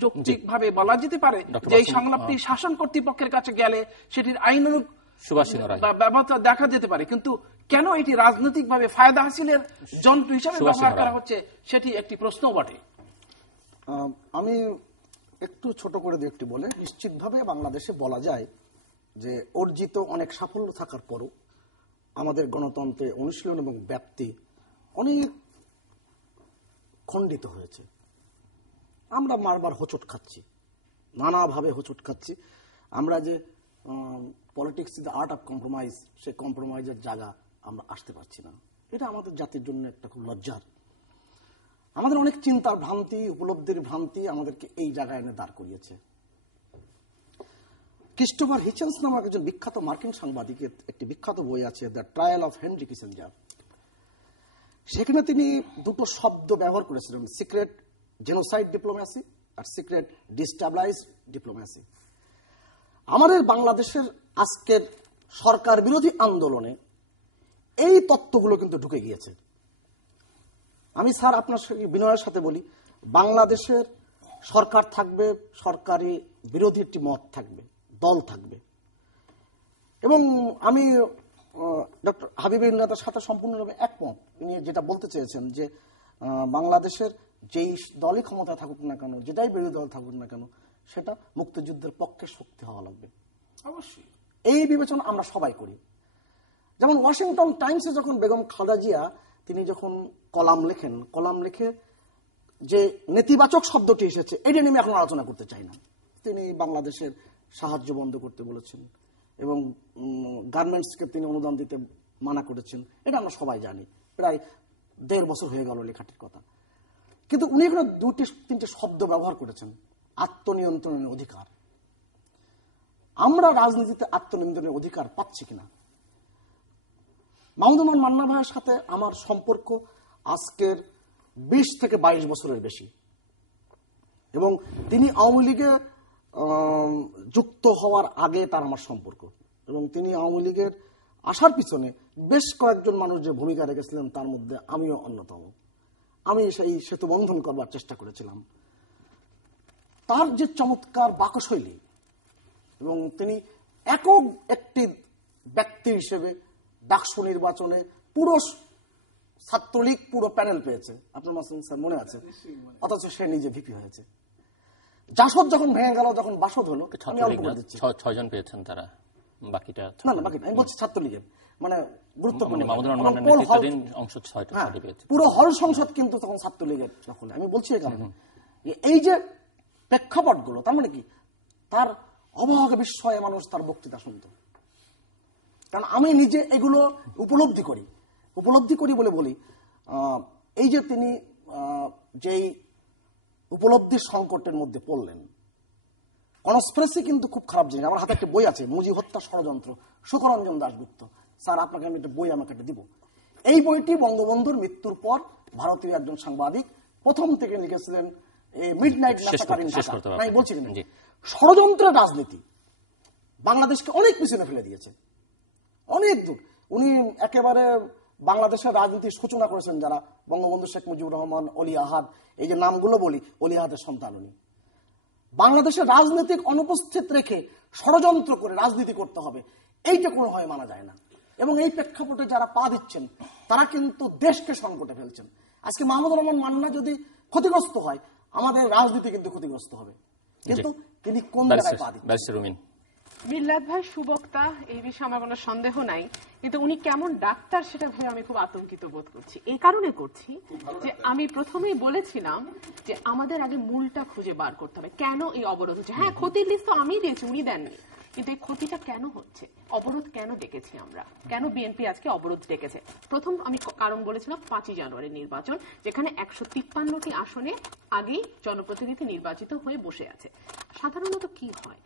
যৌক্তিকভাবে বলা যেতে পারে যে এই সংলাপটি শাসন কর্তৃপক্ষের কাছে গেলে সেটির আইনানুগ ব্যবস্থা দেখা যেতে পারে, কিন্তু কেন এটি রাজনৈতিকভাবে ফায়দা হাসিলের যন্ত্র হিসাবে ব্যবহার করা হচ্ছে সেটি একটি প্রশ্ন বটে। আমি একটু ছোট করে দিয়ে একটি বলে, নিশ্চিতভাবে বাংলাদেশে বলা যায় যে অর্জিত অনেক সাফল্য থাকার পরও আমাদের গণতন্ত্রে অনুশীলন এবং ব্যাপ্তি অনেক খণ্ডিত হয়েছে। আমরা বারবার হোঁচট খাচ্ছি, নানাভাবে হোঁচট খাচ্ছি। আমরা যে politics is the art of compromise, সেই কম্প্রোমাইজের জায়গা আমরা আসতে পারছি না। এটা আমাদের জাতির জন্য একটা খুব লজ্জার। আমাদের অনেক চিন্তার ভ্রান্তি, উপলব্ধির ভ্রান্তি আমাদেরকে এই জায়গায় এনে দাঁড় করিয়েছে। ক্রিস্টোফার হিচেন্স নামক একজন বিখ্যাত মার্কিন সাংবাদিকের একটি বিখ্যাত বই আছে, the trial of Henry Kissinger. সেখানে তিনি দুটো শব্দ ব্যবহার করেছিলেন, সিক্রেট জেনোসাইড ডিপ্লোম্যাসি আর সিক্রেট ডিস্টাবলাইজ ডিপ্লোম্যাসি। আমাদের বাংলাদেশের আজকের সরকার বিরোধী আন্দোলনে এই তত্ত্বগুলো কিন্তু ঢুকে গিয়েছে। আমি স্যার আপনার বিনয়ের সাথে বলি, বাংলাদেশের সরকার থাকবে, সরকারি বিরোধী একটি মত থাকবে, দল থাকবে। এবং আমি ডক্টর হাবিবুল্লাহর সাথে সম্পূর্ণভাবে একমত। তিনি যেটা বলতে চেয়েছেন যে বাংলাদেশের যেই দলই ক্ষমতা থাকুক না কেন, যেটাই বিরোধী দল থাকুক না কেন, সেটা মুক্তিযুদ্ধের পক্ষে শক্তি হওয়া লাগবে। অবশ্যই এই বিবেচনা আমরা সবাই করি। যেমন ওয়াশিংটন টাইমসে যখন বেগম খালেদা জিয়া তিনি যখন কলাম লেখেন, কলাম লিখে যে নেতিবাচক শব্দটি এসেছে এটা নিয়ে আমি এখন আলোচনা করতে চাই না। তিনি বাংলাদেশের সাহায্য বন্ধ করতে বলেছেন এবং গার্মেন্টসকে তিনি অনুদান দিতে মানা করেছেন, এটা আমরা সবাই জানি। প্রায় 1.5 বছর হয়ে গেল লেখাটির কথা। কিন্তু উনি এখানে 2-3টে শব্দ ব্যবহার করেছেন, আত্মনিয়ন্ত্রণের অধিকার। আমরা রাজনীতিতে আত্মনিয়ন্ত্রণের অধিকার পাচ্ছি কিনা? মাহমুদুর রহমান মান্না ভাইয়ের সাথে আমার সম্পর্ক আজকের 20 থেকে 22 বছরের বেশি, এবং তিনি আওয়ামী লীগে যুক্ত হওয়ার আগে তার আমার সম্পর্ক, এবং তিনি আওয়ামী লীগের আসার পিছনে বেশ কয়েকজন মানুষ যে ভূমিকা রেখেছিলেন তার মধ্যে আমিও অন্যতম। আমি সেই সেতু বন্ধন করবার চেষ্টা করেছিলাম। তার যে চমৎকার বাকশৈলী, এবং তিনি একক একটি ব্যক্তি হিসেবে ডাকসু নির্বাচনে পুরো ছাত্রলীগ পুরো প্যানেল পেয়েছে, আপনার মাসুম স্যার মনে আছে, অথচ সে নিজে ভিপি হয়েছে। জাসদ যখন ভেঙে গেল, যখন বাসদ হলো, আমি অল্প করে দিচ্ছি, 6 জন পেয়েছেন তারা, বাকিটা না বাকি আমি বলছি ছাত্রলীগের মানে গুরুত্বপূর্ণ পুরো হল সংসদ কিন্তু তখন ছাত্রলীগের দখলে। আমি বলছি এই কারণে এই যে প্রেক্ষাপটগুলো, তার মানে কি তার অবাক বিস্ময়ে মানুষ তার বক্তৃতা শুনত। কারণ আমি নিজে এগুলো উপলব্ধি করি বলে বলি, এই যে তিনি যেই উপলব্ধির সংকটের মধ্যে পড়লেন। কনস্পিরেসি কিন্তু খুব খারাপ জিনিস। আমার হাতে একটা বই আছে, মুজিব হত্যা ষড়যন্ত্র, সুকরঞ্জন দাশগুপ্ত। স্যার আপনাকে আমি একটা বই আমাকে দিব। এই বইটি বঙ্গবন্ধুর মৃত্যুর পর ভারতীয় একজন সাংবাদিক প্রথম থেকে লিখেছিলেন, মিডনাইট ম্যাসাকার ইন ঢাকা। আমি বলছি ষড়যন্ত্রের রাজনীতি বাংলাদেশকে অনেক পিছনে ফেলে দিয়েছে, অনেক দূর। উনি একেবারে বাংলাদেশের রাজনীতির সূচনা করেছেন যারা, বঙ্গবন্ধু শেখ মুজিবুর রহমান, অলি আহাদ, এই যে নামগুলো বলি, অলি আহাদের সন্তান উনি। বাংলাদেশের রাজনৈতিক অনুপস্থিত রেখে ষড়যন্ত্র করে রাজনীতি করতে হবে, এইটা কোনো হয় মানা যায় না। এবং এই প্রেক্ষাপটে যারা পা দিচ্ছেন তারা কিন্তু দেশকে সংকটে ফেলছেন। আজকে মাহমুদুর রহমান মান্না যদি ক্ষতিগ্রস্ত হয়, আমাদের রাজনীতি কিন্তু ক্ষতিগ্রস্ত হবে। কিন্তু তিনি কোন জায়গায় পা দিচ্ছেন? মিল্লাত ভাই সুবক্তা, এই বিষয়ে আমার কোনো সন্দেহ নাই, কিন্তু উনি কেমন ডাক্তার সেটা ভেবে আমি খুব আতঙ্কিত বোধ করছি। এই কারণে করছি যে আমি প্রথমেই বলেছিলাম যে আমাদের আগে মূলটা খুঁজে বার করতে হবে, কেন এই অবরোধ হচ্ছে। হ্যাঁ, ক্ষতির লিস্ট তো আমি দিয়েছি, উনি দেননি, কিন্তু এই ক্ষতিটা কেন হচ্ছে, অবরোধ কেন ডেকেছি আমরা, কেন বিএনপি আজকে অবরোধ ডেকেছে। প্রথম আমি কারণ বলেছিলাম 5ই জানুয়ারি নির্বাচন, যেখানে 153টি আসনে আগেই জনপ্রতিনিধি নির্বাচিত হয়ে বসে আছে। সাধারণত কি হয়,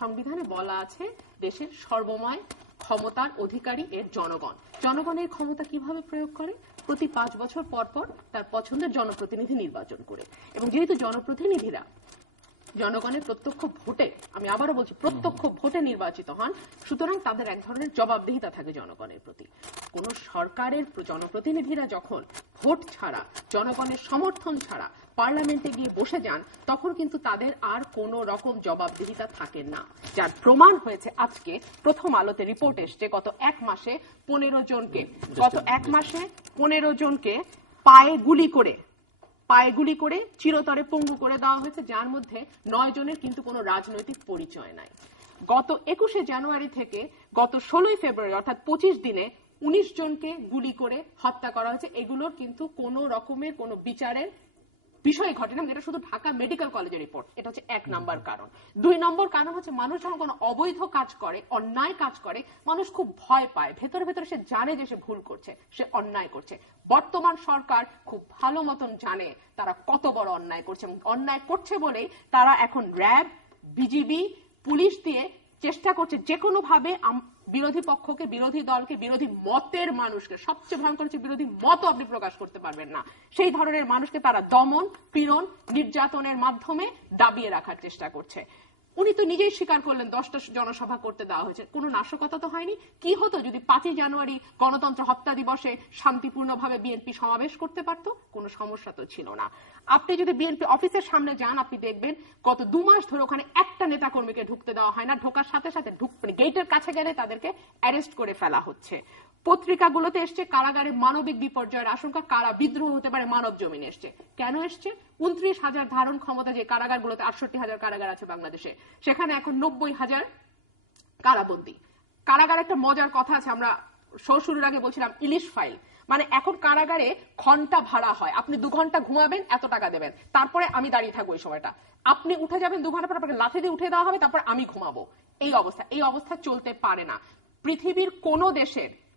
সংবিধানে বলা আছে দেশের সর্বময় ক্ষমতার অধিকারী এর জনগণ। জনগণের ক্ষমতা কিভাবে প্রয়োগ করে? প্রতি 5 বছর পর পর তার পছন্দের জনপ্রতিনিধি নির্বাচন করে। এবং যেহেতু জনপ্রতিনিধিরা জনগণের প্রত্যক্ষ ভোটে, আমি আবারও বলছি প্রত্যক্ষ ভোটে নির্বাচিত হন, সুতরাং তাদের এক ধরনের জবাবদিহিতা থাকে জনগণের প্রতি। কোন সরকারের জনপ্রতিনিধিরা যখন ভোট ছাড়া, জনগণের সমর্থন ছাড়া পার্লামেন্টে গিয়ে বসে যান, তখন কিন্তু তাদের আর কোন রকম জবাবদিহিতা থাকে না। যার প্রমাণ হয়েছে আজকে প্রথম আলোতে রিপোর্ট এসছে গত এক মাসে 15 জনকে পায়ে গুলি করে চিরতরে পঙ্গু করে দেওয়া হয়েছে, যার মধ্যে 9 জনের কিন্তু কোনো রাজনৈতিক পরিচয় নাই। গত 21শে জানুয়ারি থেকে গত 16ই ফেব্রুয়ারি অর্থাৎ 25 দিনে 19 জনকে গুলি করে হত্যা করা হয়েছে। এগুলোর কিন্তু কোনো রকমের কোনো বিচারের বিষয় ঘটে না। এটা শুধু ঢাকা মেডিকেল কলেজের রিপোর্ট। এটা হচ্ছে 1 নম্বর কারণ। 2 নম্বর কারণ হচ্ছে মানুষ যখন কোনো অবৈধ কাজ করে, অন্যায় কাজ করে, মানুষ খুব ভয় পায়, ভেতরে ভেতরে সে জানে যে সে ভুল করছে, সে অন্যায় করছে। বর্তমান সরকার খুব ভালো মতন জানে তারা কত বড় অন্যায় করছে, এবং অন্যায় করছে বলেই তারা এখন র্যাব, বিজিবি, পুলিশ দিয়ে চেষ্টা করছে যে কোনো ভাবে বিরোধী পক্ষকে, বিরোধী দলকে, বিরোধী মতের মানুষকে, সবচেয়ে ভয়ঙ্কর হচ্ছে বিরোধী মত আপনি প্রকাশ করতে পারবেন না, সেই ধরনের মানুষকে তারা দমন, পীড়ন, নির্যাতনের মাধ্যমে দাবিয়ে রাখার চেষ্টা করছে। উনি তো নিজেই স্বীকার করলেন 10টা জনসভা করতে দেওয়া হয়েছে, কোনো নাশকতা তো হয়নি। কি হতো যদি 5ই জানুয়ারি গণতন্ত্র হত্যা দিবসে শান্তিপূর্ণভাবে বিএনপি সমাবেশ করতে পারত? কোনো সমস্যা তো ছিল না। আপনি যদি বিএনপি অফিসের সামনে যান, আপনি দেখবেন গত 2 মাস ধরে ওখানে একটা নেতা কর্মীকে ঢুকতে দেওয়া হয় না। ঢোকার সাথে সাথে গেটের কাছে গেলে তাদেরকে অ্যারেস্ট করে ফেলা হচ্ছে। পত্রিকাগুলোতে এসছে কারাগারে মানবিক বিপর্যয়ের আশঙ্কা, কারা বিদ্রোহ হতে পারে, মানব জমিনে এসছে। কেন এসছে? 29,000 ধারণ ক্ষমতা যে কারাগারগুলোতে, 68,000 কারাগার আছে বাংলাদেশে, সেখানে এখন 90,000 কারাবন্দী। কারাগার একটা মজার কথা আছে, আমরা শো শুরুর আগে বলছিলাম ইলিশ ফাইল, মানে এখন কারাগারে ঘন্টা ভাড়া হয়। আপনি 2 ঘন্টা ঘুমাবেন, এত টাকা দেবেন, তারপরে আমি দাঁড়িয়ে থাকবো এই সময়টা। আপনি উঠে যাবেন 2 ঘন্টা পর, আপনাকে লাথি দিয়ে উঠে দেওয়া হবে, তারপর আমি ঘুমাবো। এই অবস্থা চলতে পারে না।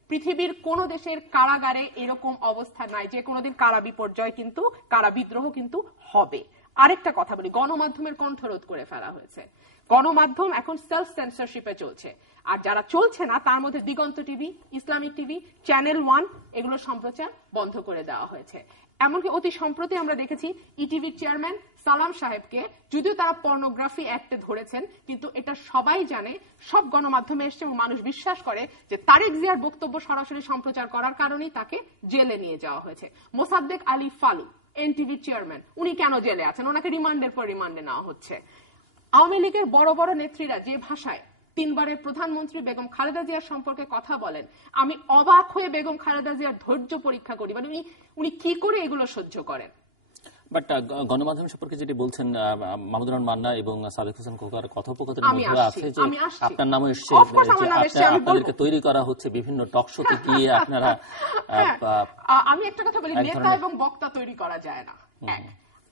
পৃথিবীর কোন দেশের কারাগারে এরকম অবস্থা নাই যে কোনোদিন কারা বিপর্যয় কিন্তু, কারা বিদ্রোহ কিন্তু হবে। আরেকটা কথা বলি, গণমাধ্যমের কণ্ঠরোধ করে ফেলা হয়েছে। গণমাধ্যম এখন সেলফ সেন্সরশিপে চলছে, আর যারা চলছে না তার মধ্যে দিগন্ত টিভি, ইসলামিক টিভি, চ্যানেল 1 এগুলো সম্প্রচার বন্ধ করে দেওয়া হয়েছে। এমনকি অতি সম্প্রতি আমরা দেখেছি ইটিভির চেয়ারম্যান সালাম সাহেবকে, যদিও তারা পর্নোগ্রাফি অ্যাক্টে ধরেছেন, কিন্তু এটা সবাই জানে, সব গণমাধ্যমে এসছে এবং মানুষ বিশ্বাস করে যে তারেক জিয়ার বক্তব্য সরাসরি সম্প্রচার করার কারণেই তাকে জেলে নিয়ে যাওয়া হয়েছে। মোসাদ্দেক আলী ফালু, এনটিভির চেয়ারম্যান, উনি কেন জেলে আছেন? ওনাকে রিমান্ডের পর রিমান্ডে নেওয়া হচ্ছে। আওয়ামী লীগের বড় বড় নেত্রীরা যে ভাষায় 3 বারের প্রধানমন্ত্রী বেগম খালেদা জিয়ার সম্পর্কে কথা বলেন, আমি অবাক হয়ে বেগম খালেদা জিয়ার ধৈর্য পরীক্ষা করি, মানে উনি কি করে এগুলো সহ্য করেন। বাট গণমাধ্যম সম্পর্কে যেটি বলছেন মাহমুদুর রহমান মান্না এবং সাদেক হোসেন খোকার কথোপকথনের মধ্যে আছে যে আপনার নামও এসছে, আপনাদেরকে তৈরি করা হচ্ছে বিভিন্ন টক শোতে গিয়ে আপনারা। আমি একটা কথা বলি, নেতা এবং বক্তা তৈরি করা যায় না।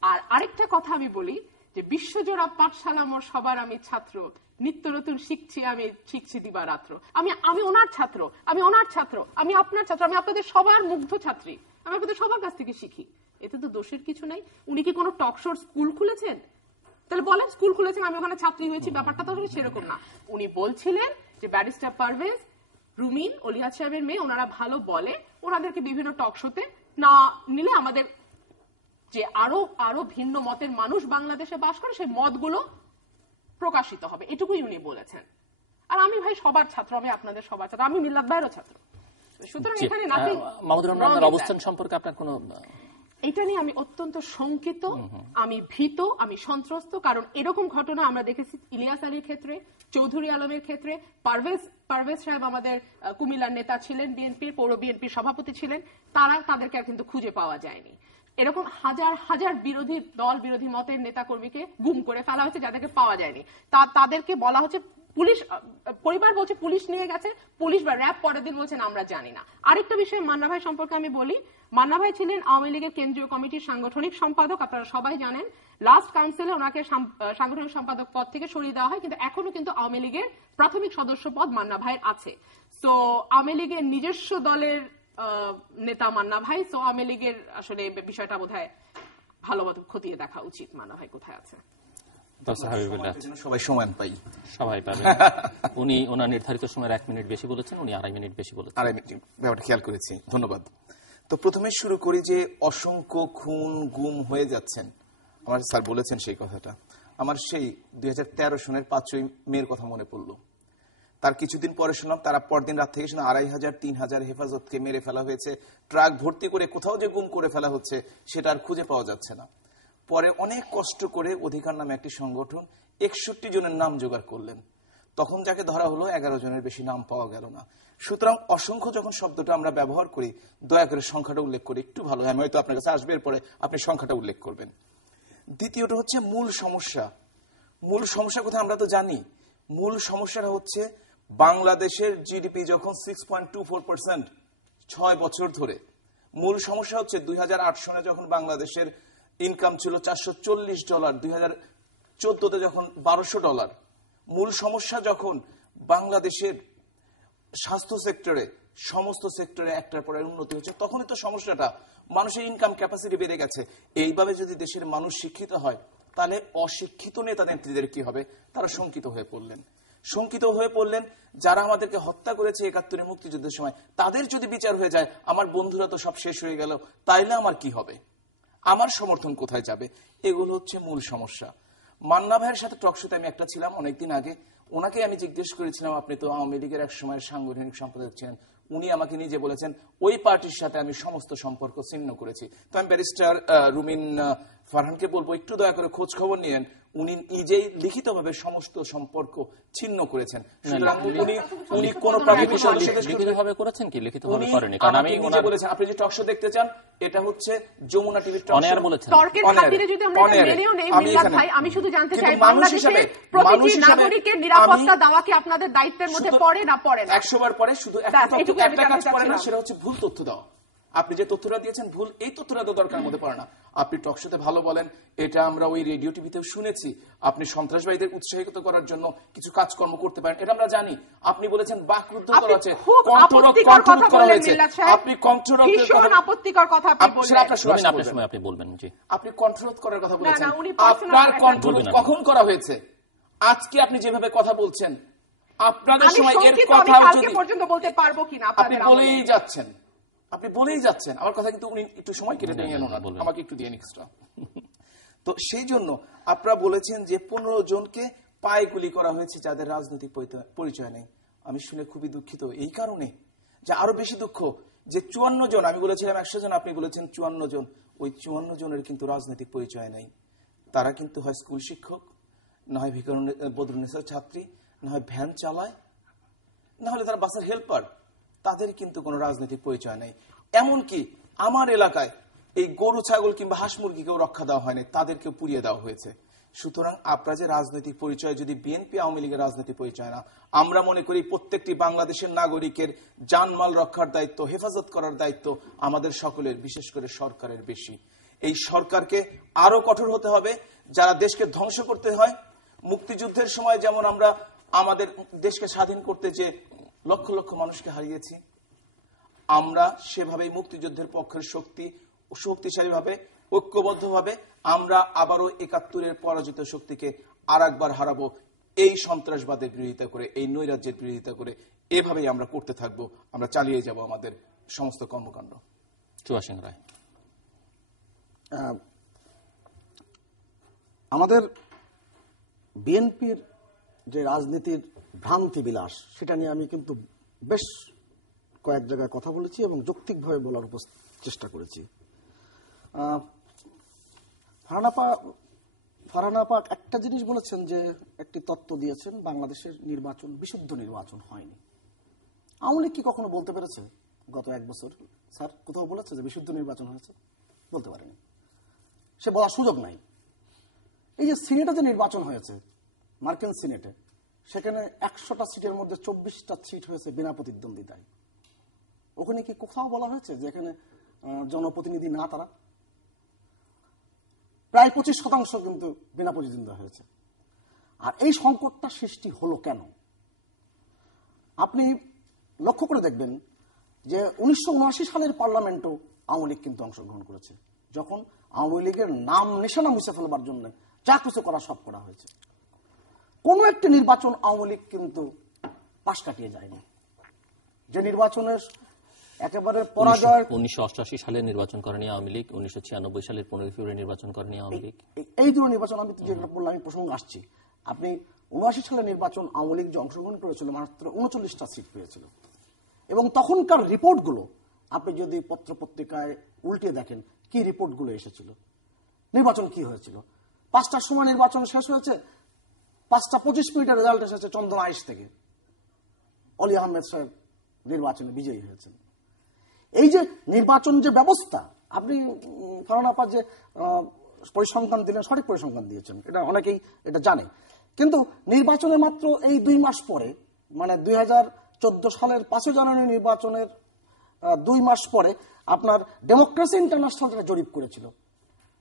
আর আরেকটা কথা আমি বলি যে বিশ্বজোড়া পাঠশালা মোর সবার আমি ছাত্র, নিত্য নতুন শিখছি দিবারাত্র। আমি ওনার ছাত্র, আমি আপনার ছাত্র, আমি আপনাদের সবার মুগ্ধ ছাত্রী, আমি আপনাদের সবার কাছ থেকে শিখি। এতে তো দোষের কিছু নাই। উনি কি কোনো টক শোর স্কুল খুলেছেন? তাহলে বলেন স্কুল খুলেছেন, আমি ওখানে ছাত্রী হয়েছি, ব্যাপারটা তো সেরকম না। উনি বলছিলেন যে ব্যারিস্টার পারভেজ, রুমিন, অলিহাদ সাহেবের মেয়ে, ওনারা ভালো বলে, ওনাদেরকে বিভিন্ন টক শোতে না নিলে আমাদের যে আরো ভিন্ন মতের মানুষ বাংলাদেশে বাস করে সেই মতগুলো প্রকাশিত হবে, এটুকুই উনি বলেছেন। আর আমি ভাই সবার ছাত্র, আমি আপনাদের সবার ছাত্র, আমি মিল্লাত ভাইয়েরও ছাত্র। সুতরাং এখানে মাহমুদুর রহমানের অবস্থান সম্পর্কে আপনার কোনো? এটা নিয়ে আমি অত্যন্ত শঙ্কিত, আমি ভীত, আমি সন্ত্রস্ত। কারণ এরকম ঘটনা আমরা দেখেছি ইলিয়াস আলীর ক্ষেত্রে, চৌধুরী আলমের ক্ষেত্রে, পারভেজ সাহেব আমাদের কুমিল্লার নেতা ছিলেন, বিএনপির পৌর বিএনপির সভাপতি ছিলেন, তাদেরকে কিন্তু খুঁজে পাওয়া যায়নি। এরকম হাজার হাজার বিরোধী দল, বিরোধী মতের নেতা কর্মীকে গুম করে ফেলা হয়েছে, যাদেরকে পাওয়া যায়নি। তাদেরকে বলা হচ্ছে পুলিশ পরিবার বলছে পুলিশ নিয়ে গেছে, পুলিশ বা র্যাব পরের দিন বলছেন আমরা জানি না। আরেকটা বিষয় মান্না ভাই সম্পর্কে আমি বলি, মান্না ভাই ছিলেন আওয়ামী লীগের কেন্দ্রীয় কমিটির সাংগঠনিক সম্পাদক। আপনারা সবাই জানেন লাস্ট কাউন্সিলে ওনাকে সাংগঠনিক সম্পাদক পদ থেকে সরিয়ে দেওয়া হয়, কিন্তু এখনো কিন্তু আওয়ামী লীগের প্রাথমিক সদস্য পদ মান্না ভাইয়ের আছে। সো আওয়ামী লীগের নিজস্ব দলের নেতা মান্না ভাই, সো আওয়ামী লীগের আসলে বিষয়টা বোধহয় ভালোমতো খতিয়ে দেখা উচিত মান্না ভাই কোথায় আছে। সবাই সমান পাই, সবাই পাবেন। উনি ওনার নির্ধারিত সময়ের 1 মিনিট বেশি বলেছেন, উনি 2.5 মিনিট বেশি বলেছেন। 2.5 মিনিট ব্যাপারটা খেয়াল করেছি, ধন্যবাদ। তো প্রথমে শুরু করি যে অসংখ্য খুন গুম হয়ে যাচ্ছেন, আমার স্যার বলেছেন সেই কথাটা। আমার সেই 2013 সনের 5ই মের কথা মনে পড়লো। তার কিছুদিন পরে শুনলাম তারা পরদিন রাত থেকে শুনে 2500-3000 হেফাজতকে মেরে ফেলা হয়েছে, ট্রাক ভর্তি করে কোথাও যে গুম করে ফেলা হচ্ছে সেটা আর খুঁজে পাওয়া যাচ্ছে না। পরে অনেক কষ্ট করে অধিকার নামে একটি সংগঠন 61 জনের নাম জোগাড় করলেন। তখন যাকে ধরা হলো 11 জনের বেশি নাম পাওয়া গেল না। সুতরাং অসংখ্য যখন শব্দটা আমরা ব্যবহার করি, দয়া করে সংখ্যাটা উল্লেখ করি একটু ভালো। আমি হয়তো আপনার কাছে আসবে, এরপরে আপনি সংখ্যাটা উল্লেখ করবেন। দ্বিতীয়টা হচ্ছে মূল সমস্যা। মূল সমস্যা কোথায় আমরা তো জানি। মূল সমস্যাটা হচ্ছে বাংলাদেশের জিডিপি যখন 6.24%, 6 বছর ধরে। মূল সমস্যা হচ্ছে 2008 সনে যখন বাংলাদেশের ইনকাম ছিল $440, 2014তে যখন $1200। মূল সমস্যা যখন বাংলাদেশের স্বাস্থ্য সেক্টরে, সমস্ত সেক্টরে একটার পর উন্নতি হচ্ছে, তখনই তো সমস্যাটা। মানুষের ইনকাম ক্যাপাসিটি বেড়ে গেছে। এইভাবে যদি দেশের মানুষ শিক্ষিত হয়, তাহলে অশিক্ষিত নেতা নেত্রীদের কি হবে? তারা শঙ্কিত হয়ে পড়লেন। যারা আমাদেরকে হত্যা করেছে 71 মুক্তিযুদ্ধের সময়, তাদের যদি বিচার হয়ে যায়, আমার বন্ধুরা তো সব শেষ হয়ে গেল, তাইলে আমার কি হবে? আমার সমর্থন কোথায় যাবে? এগুলো হচ্ছে মূল সমস্যা। মান্না ভাইয়ের সাথে টকশোতে আমি একটা ছিলাম অনেকদিন আগে, ওনাকে আমি জিজ্ঞেস করেছিলাম, আপনি তো আওয়ামী লীগের এক সময়ের সাংগঠনিক সম্পাদক ছিলেন। উনি আমাকে নিজে বলেছেন ওই পার্টির সাথে আমি সমস্ত সম্পর্ক ছিন্ন করেছি। তো আমি ব্যারিস্টার রুমিন ফারহানকে বলবো একটু দয়া করে খোঁজ খবর নিয়েন। উনি নিজেই লিখিতভাবে সমস্ত সম্পর্ক ছিন্ন করেছেন। উনি কোন প্রাথমিক লিখিতভাবে করেছেন কি লিখিতভাবে করেননি? কারণ আমি নিজে বলেছেন, আপনি যে টকশো দেখতে চান, এটা হচ্ছে যমুনা টিভির টকশো। অনেয়ার বলেছেন। তর্কের খাতিরে যদি আমরা এটা মেনেও নেই মিল্লাত ভাই, আমি শুধু জানতে চাই বাংলাদেশের প্রতিটি নাগরিকের নিরাপত্তা দেওয়া কি আপনাদের দায়িত্বের মধ্যে পড়ে না পড়ে না? 100 বার পরে, শুধু একটা কাজ পড়ে না, সেটা হচ্ছে ভুল তথ্য দেওয়া। আপনি যে তথ্যটা দিয়েছেন ভুল, এই তথ্যটা তো দরকার মধ্যে পড়ে না। আপনি টকশোতে ভালো বলেন, এটা আমরা ওই রেডিও টিভিতেও শুনেছি। আপনি সন্ত্রাসবাদীদের উৎসাহিত করার জন্য কিছু কাজকর্ম করতে পারেন, এটা আমরা জানি। আপনি বলেছেন বাকরুদ্ধ করা হচ্ছে, কণ্ঠরোধ করা হয়েছে। আপনি কণ্ঠরোধের কথা, আপত্তিকর কথা আপনি বললেন, আপনার সময় আপনি বলবেন। জি, আপনি কণ্ঠরোধ করার কথা বলেছেন। আপনার কণ্ঠরোধ কখন করা হয়েছে? আজকে আপনি যেভাবে কথা বলছেন, আপনাদের সময় এর কথা পর্যন্ত বলতে পারবো কিনা আপনি বলেই যাচ্ছেন। আমার কথা কিন্তু উনি একটু সময় কেটে নিয়ে না, আমাকে একটু দিয়ে এক্সট্রা। তো সেই জন্য আপনারা বলেছেন যে 15 জনকে পায়ে গুলি করা হয়েছে যাদের রাজনৈতিক পরিচয় নেই। আমি শুনে খুবই দুঃখিত এই কারণে যে আরো বেশি দুঃখ যে 54 জন, আমি বলেছিলাম 100 জন, আপনি বলেছেন 54 জন। ওই 54 জনের কিন্তু রাজনৈতিক পরিচয় নেই। তারা কিন্তু হয় স্কুল শিক্ষক, না হয় বদরুন্নেসার ছাত্রী, না হয় ভ্যান চালায়, না হলে তারা বাসের হেল্পার। তাদের কিন্তু কোনো রাজনৈতিক পরিচয় নেই। এমনকি আমার এলাকায় এই গরু ছাগল কিংবা হাঁস মুরগিকেও রক্ষা দেওয়া হয়নি, তাদেরকে পুড়িয়ে দেওয়া হয়েছে। সুতরাং আপনার যে রাজনৈতিক পরিচয় যদি বিএনপি আওয়ামী লীগের রাজনৈতিক পরিচয় না, আমরা মনে করি প্রত্যেকটি বাংলাদেশের নাগরিকের জানমাল রক্ষার দায়িত্ব, হেফাজত করার দায়িত্ব আমাদের সকলের, বিশেষ করে সরকারের বেশি। এই সরকারকে আরো কঠোর হতে হবে। যারা দেশকে ধ্বংস করতে হয়, মুক্তিযুদ্ধের সময় যেমন আমরা আমাদের দেশকে স্বাধীন করতে যে লক্ষ লক্ষ মানুষকে হারিয়েছি, আমরা সেভাবেই মুক্তিযুদ্ধের পক্ষের শক্তিশালীভাবে, ঐক্যবদ্ধভাবে আমরা আবারও 71-এর পরাজিত শক্তিকে আর একবার হারাবো। এই সন্ত্রাসবাদের বিরোধিতা করে, এই নৈরাজ্যের বিরোধিতা করে এভাবেই আমরা করতে থাকবো। আমরা চালিয়ে যাব আমাদের সমস্ত কর্মকাণ্ড। চুয়া সিং রায়, আমাদের বিএনপির যে রাজনীতির ভ্রান্তি বিলাস, সেটা নিয়ে আমি কিন্তু বেশ কয়েক জায়গায় কথা বলেছি এবং যৌক্তিকভাবে বলার চেষ্টা করেছি। ফারহান আপা একটা জিনিস বলেছেন, যে একটি তত্ত্ব দিয়েছেন, বাংলাদেশের নির্বাচন বিশুদ্ধ নির্বাচন হয়নি। আওয়ামী লীগ কি কখনো বলতে পেরেছে গত 1 বছর? স্যার কোথাও বলেছে যে বিশুদ্ধ নির্বাচন হয়েছে? বলতে পারেনি, সে বলার সুযোগ নাই। এই যে সিনেটে যে নির্বাচন হয়েছে, মার্কিন সিনেটে, সেখানে 100টা সিটের মধ্যে 24টা সিট হয়েছে বিনা প্রতিদ্বন্দ্বিতায়। ওখানে কি কোথাও বলা হয়েছে যে এখানে জনপ্রতিনিধি না তারা? প্রায় 25% কিন্তু বিনা প্রতিদ্বন্দ্বিতা হয়েছে। আর এই সংকটটা সৃষ্টি হলো কেন? আপনি লক্ষ্য করে দেখবেন যে 1979 সালের পার্লামেন্টও আওয়ামী লীগ কিন্তু অংশগ্রহণ করেছে, যখন আওয়ামী লীগের নাম নিশানা মুছে ফেলবার জন্য যা কিছু করা সব করা হয়েছে। কোন একটি নির্বাচন আওয়ামী লীগ কিন্তু পাশ কাটিয়ে যায়নি। যে নির্বাচনের একেবারে পরাজয় 1988 সালে নির্বাচন করেনি আওয়ামী লীগ, 1996 সালের 15 ফেব্রুয়ারি নির্বাচন করেনি আওয়ামী লীগ। এই দুটো নির্বাচন আমি যেটা বললাম, আমি প্রসঙ্গ আসছি। আপনি 79 সালের নির্বাচন আওয়ামী লীগ যে অংশগ্রহণ করেছিল মাত্র 39টা সিট পেয়েছিল, এবং তখনকার রিপোর্টগুলো আপনি যদি পত্র পত্রিকায় উল্টে দেখেন কি রিপোর্টগুলো এসেছিল, নির্বাচন কি হয়েছিল। 5টার সময় নির্বাচন শেষ হয়েছে, 5টা 25 মিনিটের রেজাল্ট এসেছে চন্দনা আইস থেকে, অলি আহমেদ সাহেব নির্বাচনে বিজয়ী হয়েছেন। এই যে নির্বাচন যে ব্যবস্থা, আপনি ফারহানা আপা যে পরিসংখ্যান দিলেন, সঠিক পরিসংখ্যান দিয়েছেন, এটা অনেকেই এটা জানে। কিন্তু নির্বাচনের মাত্র এই 2 মাস পরে, মানে 2014 সালের 5 জানুয়ারি নির্বাচনের 2 মাস পরে আপনার ডেমোক্রেসি ইন্টারন্যাশনাল জরিপ করেছিল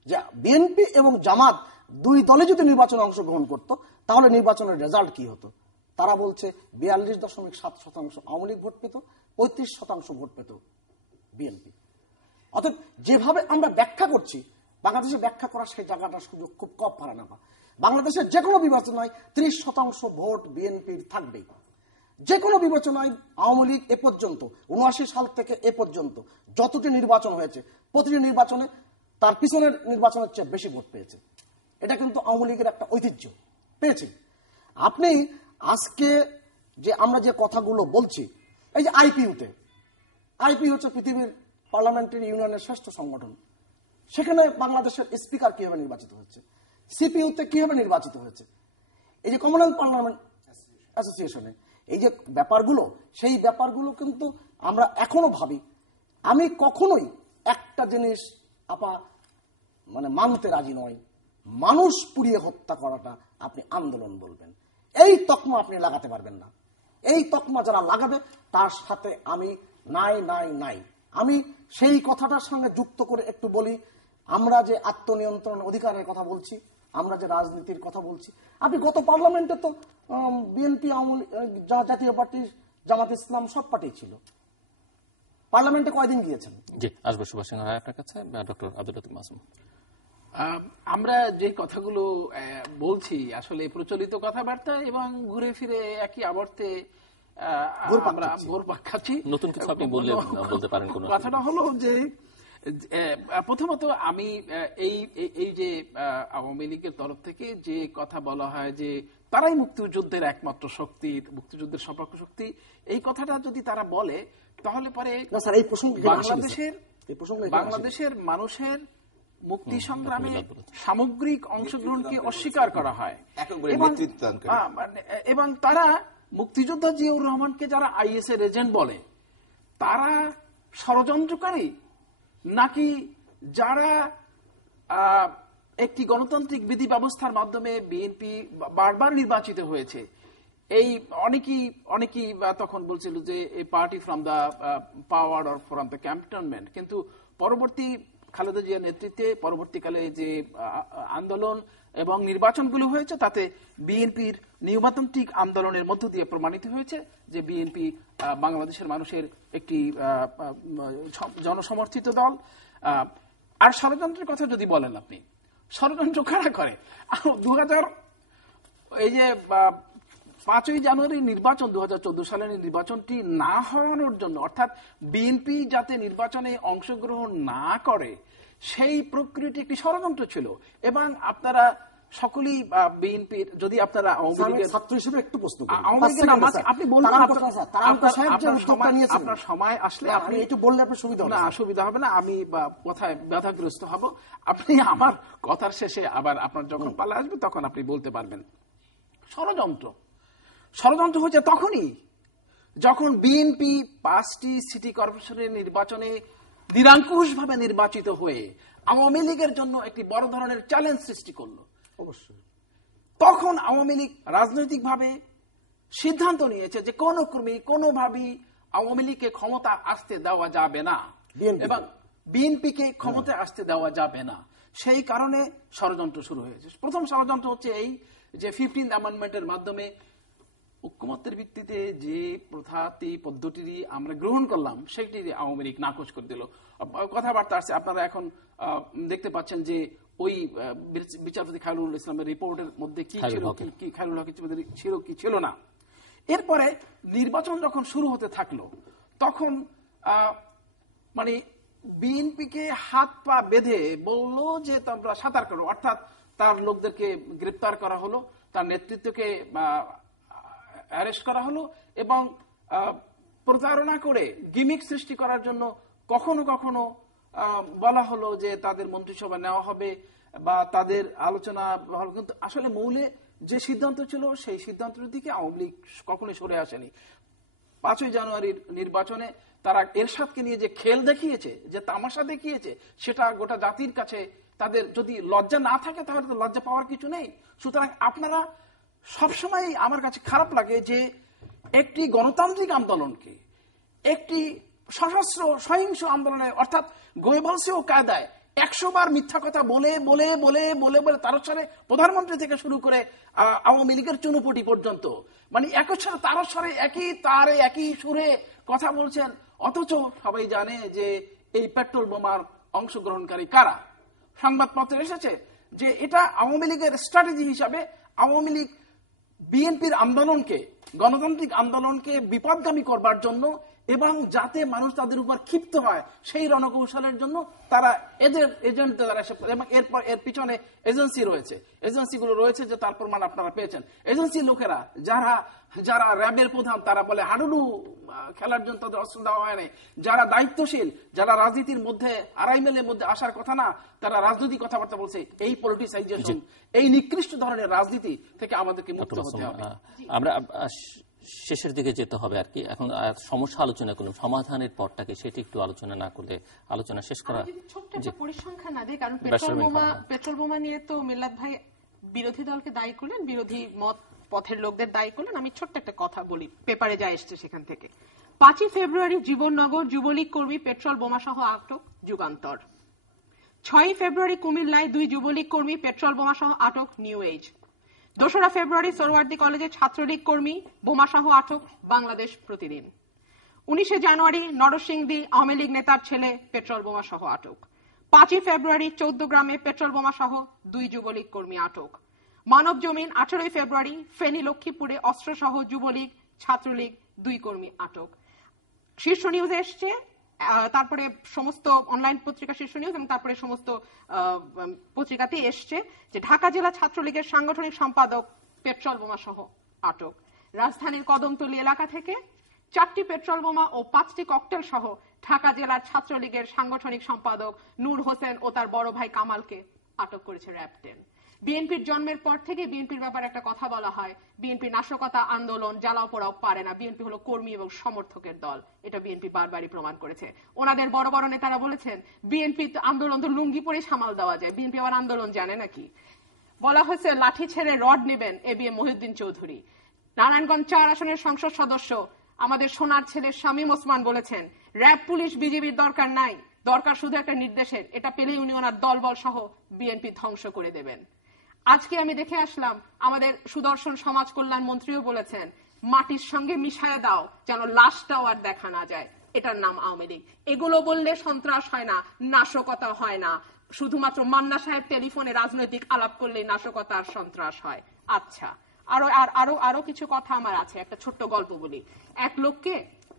যে বিএনপি এবং জামাত দুই দলে যদি নির্বাচনে অংশগ্রহণ করত তাহলে নির্বাচনের রেজাল্ট কি হতো। তারা বলছে 42.7% আওয়ামী লীগ ভোট পেত, 35% ভোট পেত বিএনপি। অর্থাৎ যেভাবে আমরা ব্যাখ্যা করছি, বাংলাদেশে ব্যাখ্যা করার সেই জায়গাটা সুযোগ খুব কম পারে না। বাংলাদেশের যে কোনো বিবেচনায় 30% ভোট বিএনপির থাকবেই। যে কোনো বিবেচনায় আওয়ামী লীগ এ পর্যন্ত 79 সাল থেকে এ পর্যন্ত যতটি নির্বাচন হয়েছে, প্রতিটি নির্বাচনে তার পিছনের নির্বাচনের চেয়ে বেশি ভোট পেয়েছে। এটা কিন্তু আওয়ামী লীগের একটা ঐতিহ্য পেয়েছে। আপনি আজকে যে আমরা যে কথাগুলো বলছি, এই যে আইপি হচ্ছে পৃথিবীর পার্লামেন্টারি ইউনিয়নের শ্রেষ্ঠ সংগঠন, সেখানে বাংলাদেশের স্পিকার কিভাবে নির্বাচিত হচ্ছে, সিপিইউতে কিভাবে নির্বাচিত হয়েছে, এই যে কমনওয়েলথ পার্লামেন্ট অ্যাসোসিয়েশনে এই যে ব্যাপারগুলো, সেই ব্যাপারগুলো কিন্তু আমরা এখনো ভাবি। আমি কখনোই একটা জিনিস আপা মানে মানতে রাজি নয়, মানুষ পুড়িয়ে হত্যা করাটা আপনি আন্দোলন বলবেন, এই তকমা আপনি লাগাতে পারবেন না। এই তকমা যারা লাগাবে তার সাথে আমি নাই। আমি সেই কথাটার সঙ্গে যুক্ত করে একটু বলি, আমরা যে আত্মনিয়ন্ত্রণ অধিকারের কথা বলছি, আমরা যে রাজনীতির কথা বলছি, আপনি গত পার্লামেন্টে তো বিএনপি, জাতীয় পার্টি, জামাত ইসলাম সব পার্টি ছিল। পার্লামেন্টে কয়দিন গিয়েছেন? জি, আসবো সুভাষ সিংহ রায় আপনার কাছে। ডক্টর আব্দুল লতিফ মাসুম, আমরা যে কথাগুলো বলছি আসলে প্রচলিত কথাবার্তা এবং ঘুরে ফিরে একই আবর্তে আমরা ঘুরপাক খাচ্ছি। নতুন কিছু আপনি বলতে পারেন। কোন কথাটা হলো যে প্রথমত আমি এই যে আওয়ামী লীগের তরফ থেকে যে কথা বলা হয় যে তারাই মুক্তিযুদ্ধের একমাত্র শক্তি, মুক্তিযুদ্ধের সপক্ষ শক্তি, এই কথাটা যদি তারা বলে তাহলে পরে বাংলাদেশের মানুষের মুক্তি সংগ্রামে সামগ্রিক অংশগ্রহণকে অস্বীকার করা হয় এবং তারা মুক্তিযোদ্ধা জিয়াউর রহমানকে যারা আইএস এর এজেন্ট বলে তারা ষড়যন্ত্রকারী, নাকি যারা একটি গণতান্ত্রিক বিধি ব্যবস্থার মাধ্যমে বিএনপি বারবার নির্বাচিত হয়েছে। এই অনেকেই তখন বলছিল যে এই party from the power or from the cantonment, কিন্তু পরবর্তী খালেদা জিয়ার নেতৃত্বে পরবর্তীকালে যে আন্দোলন এবং নির্বাচনগুলো হয়েছে তাতে বিএনপির নিয়মতান্ত্রিক আন্দোলনের মধ্য দিয়ে প্রমাণিত হয়েছে যে বিএনপি বাংলাদেশের মানুষের একটি জনসমর্থিত দল। আর ষড়যন্ত্রের কথা যদি বলেন, আপনি ষড়যন্ত্র কারা করে? 2000 এই যে 5ই জানুয়ারি নির্বাচন, 2014 সালের নির্বাচনটি না হওয়ানোর জন্য, অর্থাৎ বিএনপি যাতে নির্বাচনে অংশগ্রহণ না করে সেই প্রক্রিয়াটি একটি ষড়যন্ত্র ছিল। এবং আপনারা সকলেই বিএনপির, যদি আপনারা আওয়ামী লীগের ছাত্র হিসেবে একটু প্রশ্ন করেন, আপনি বলুন, আপনার সময় আসলে আপনি একটু বললে আপনার সুবিধা হবে না? অসুবিধা হবে না, আমি কথায় বাধাগ্রস্ত হব। আপনি আমার কথার শেষে আবার আপনার যখন পালা আসবে তখন আপনি বলতে পারবেন। ষড়যন্ত্র হচ্ছে তখনই যখন বিএনপি 5টি সিটি কর্পোরেশনের নির্বাচনে নিরঙ্কুশভাবে নির্বাচিত হয়ে আওয়ামী লীগের জন্য একটি বড় ধরনের চ্যালেঞ্জ সৃষ্টি করলো। অবশ্যই তখন আওয়ামী লীগ রাজনৈতিকভাবে সিদ্ধান্ত নিয়েছে যে কোন ক্রমে কোনোভাবেই আওয়ামী লীগকে ক্ষমতা আসতে দেওয়া যাবে না এবং বিএনপিকে ক্ষমতায় আসতে দেওয়া যাবে না। সেই কারণে ষড়যন্ত্র শুরু হয়েছে। প্রথম ষড়যন্ত্র হচ্ছে এই যে 15th অ্যামেন্ডমেন্টের মাধ্যমে ঐকমত্যের ভিত্তিতে যে প্রথাটি পদ্ধতি আমরা গ্রহণ করলাম সেটি আওয়ামী লীগ নাকচ করে দিল। কথাবার্তা আসছে, আপনারা এখন দেখতে পাচ্ছেন যে ওই বিচারপতি খায়রুল ইসলামের রিপোর্টের মধ্যে কি ছিল, কি খায়রুল হক ছিল কি ছিল না। এরপরে নির্বাচন যখন শুরু হতে থাকলো তখন মানে বিএনপিকে হাত পা বেঁধে বললো যে তোমরা সাঁতার করো, অর্থাৎ তার লোকদেরকে গ্রেপ্তার করা হলো, তার নেতৃত্বকে অ্যারেস্ট করা হলো এবং প্রতারণা করে গিমিক সৃষ্টি করার জন্য কখনো কখনো বলা হলো যে তাদের মন্ত্রিসভা নেওয়া হবে বা তাদের আলোচনা, কিন্তু আসলে মূলে যে সিদ্ধান্ত ছিল সেই সিদ্ধান্তের দিকে আওয়ামী লীগ কখনোই সরে আসেনি। 5ই জানুয়ারির নির্বাচনে তারা এরশাদকে নিয়ে যে খেল দেখিয়েছে, যে তামাশা দেখিয়েছে, সেটা গোটা জাতির কাছে তাদের যদি লজ্জা না থাকে তাহলে তো লজ্জা পাওয়ার কিছু নেই। সুতরাং আপনারা সবসময়, আমার কাছে খারাপ লাগে যে একটি গণতান্ত্রিক আন্দোলনকে একটি সশস্ত্র সহিংস আন্দোলনে, অর্থাৎ গোয়েবলসীয় কায়দায় 100 বার মিথ্যা কথা বলে বলে বলে বলে বলে তার সাথে প্রধানমন্ত্রী থেকে শুরু করে আওয়ামী লীগের চুনুপুটি পর্যন্ত, মানে একসাথে তার সাথে একই তারে একই সুরে কথা বলছেন, অথচ সবাই জানে যে এই পেট্রোল বোমার অংশগ্রহণকারী কারা। সংবাদপত্রে এসেছে যে এটা আওয়ামী লীগের স্ট্র্যাটেজি হিসাবে আওয়ামী লীগ বিএনপির আন্দোলনকে, গণতান্ত্রিক আন্দোলনকে বিপদগামী করবার জন্য এবং যাতে মানুষ তাদের উপর ক্ষিপ্ত হয় সেই রণকৌশলের জন্য তারা এদের এজেন্ট দ্বারা, এবং এরপর এর পিছনে এজেন্সি রয়েছে, এজেন্সিগুলো রয়েছে যে তার প্রমাণ আপনারা পেয়েছেন। এজেন্সি লোকেরা যারা র্যাবের প্রধান তারা বলে হাডুডু খেলার জন্য তাদের অস্ত্র দেওয়া হয়নি, যারা দায়িত্বশীল, যারা রাজনীতির মধ্যে আড়াইমেলের মধ্যে আসার কথা না, তারা রাজনৈতিক কথাবার্তা বলছে, এই পলিটিসাইজেশন, এই নিকৃষ্ট ধরনের রাজনীতি থেকে আমাদেরকে মুক্ত হতে হবে। আমরা শেষের দিকে যেতে হবে আর কি। এখন সমস্যা আলোচনা করলাম, সমাধানের পরটাকে সেটি একটু আলোচনা না করলে আলোচনা শেষ করা। ছোট্ট একটা পরিসংখ্যান না দেয়, কারণ পেট্রোল বোমা নিয়ে তো মিল্লাত ভাই বিরোধী দলকে দায়ী করলেন, বিরোধী মত পথের লোকদের দায়ী করলেন। আমি ছোট্ট একটা কথা বলি, পেপারে যা এসছে সেখান থেকে। 5ই ফেব্রুয়ারি জীবননগর যুবলীগ কর্মী পেট্রোল বোমা সহ আটক, যুগান্তর। 6ই ফেব্রুয়ারি কুমিল্লায় 2 যুবলীগ কর্মী পেট্রোল বোমা সহ আটক, নিউ এজ। 2রা ফেব্রুয়ারি সোহরাওয়ার্দী কলেজে ছাত্রলীগ কর্মী বোমা সহ আটক, বাংলাদেশ প্রতিদিন। 19শে জানুয়ারি নরসিংদী আওয়ামী লীগ নেতার ছেলে পেট্রোল বোমা সহ আটক। 5ই ফেব্রুয়ারি 14 গ্রামে পেট্রোল বোমা সহ 2 যুবলীগ কর্মী আটক। মানব জমিন 18ই ফেব্রুয়ারি ফেনী লক্ষ্মীপুরে অস্ত্রসহ যুবলীগ ছাত্রলীগ 2 কর্মী আটক। শীর্ষ নিউজ এসছে, তারপরে সমস্ত অনলাইন পত্রিকা শীর্ষ নিউজ এবং তারপরে সমস্ত পত্রিকাতে এসছে যে ঢাকা জেলা ছাত্রলীগের সাংগঠনিক সম্পাদক পেট্রোল বোমা সহ আটক। রাজধানীর কদমতলী এলাকা থেকে 4টি পেট্রোল বোমা ও 5টি ককটেল সহ ঢাকা জেলার ছাত্রলীগের সাংগঠনিক সম্পাদক নূর হোসেন ও তার বড় ভাই কামালকে আটক করেছে র্যাব 10। বিএনপির জন্মের পর থেকে বিএনপির ব্যাপারে একটা কথা বলা হয়, বিএনপি নাশকতা আন্দোলন জ্বালাও পোড়াও পারে না, বিএনপি হলো কর্মী এবং সমর্থকের দল। এটা বিএনপি বারবারই প্রমাণ করেছে। ওনাদের বড় বড় নেতারা বলেছেন বিএনপি আন্দোলন তো লুঙ্গি পরে সামাল দেওয়া যায়, বিএনপি আবার আন্দোলন জানে নাকি। বলা হয়েছে লাঠি ছেড়ে রড নেবেন এবিএম মহিউদ্দিন চৌধুরী। নারায়ণগঞ্জ 4 আসনের সংসদ সদস্য আমাদের সোনার ছেলে শামীম ওসমান বলেছেন র্যাব পুলিশ বিজিবির দরকার নাই, দরকার শুধু একটা নির্দেশের, এটা পেলেই উনি ওনার দলবল সহ বিএনপি ধ্বংস করে দেবেন। আজকে আমি দেখে আসলাম আমাদের সুদর্শন সমাজ কল্যাণ মন্ত্রীও বলেছেন মাটির সঙ্গে মিশায় দাও যেন লাশটাও আর দেখা না যায়, এটার নাম আওয়ামী লীগ। এগুলো বললে সন্ত্রাস হয় না, নাশকতা হয় না, শুধুমাত্র মান্না সাহেব টেলিফোনে রাজনৈতিক আলাপ করলেই নাশকতা আর সন্ত্রাস হয়। আচ্ছা, আরো কিছু কথা আমার আছে, একটা ছোট্ট গল্প বলি। এক লোককে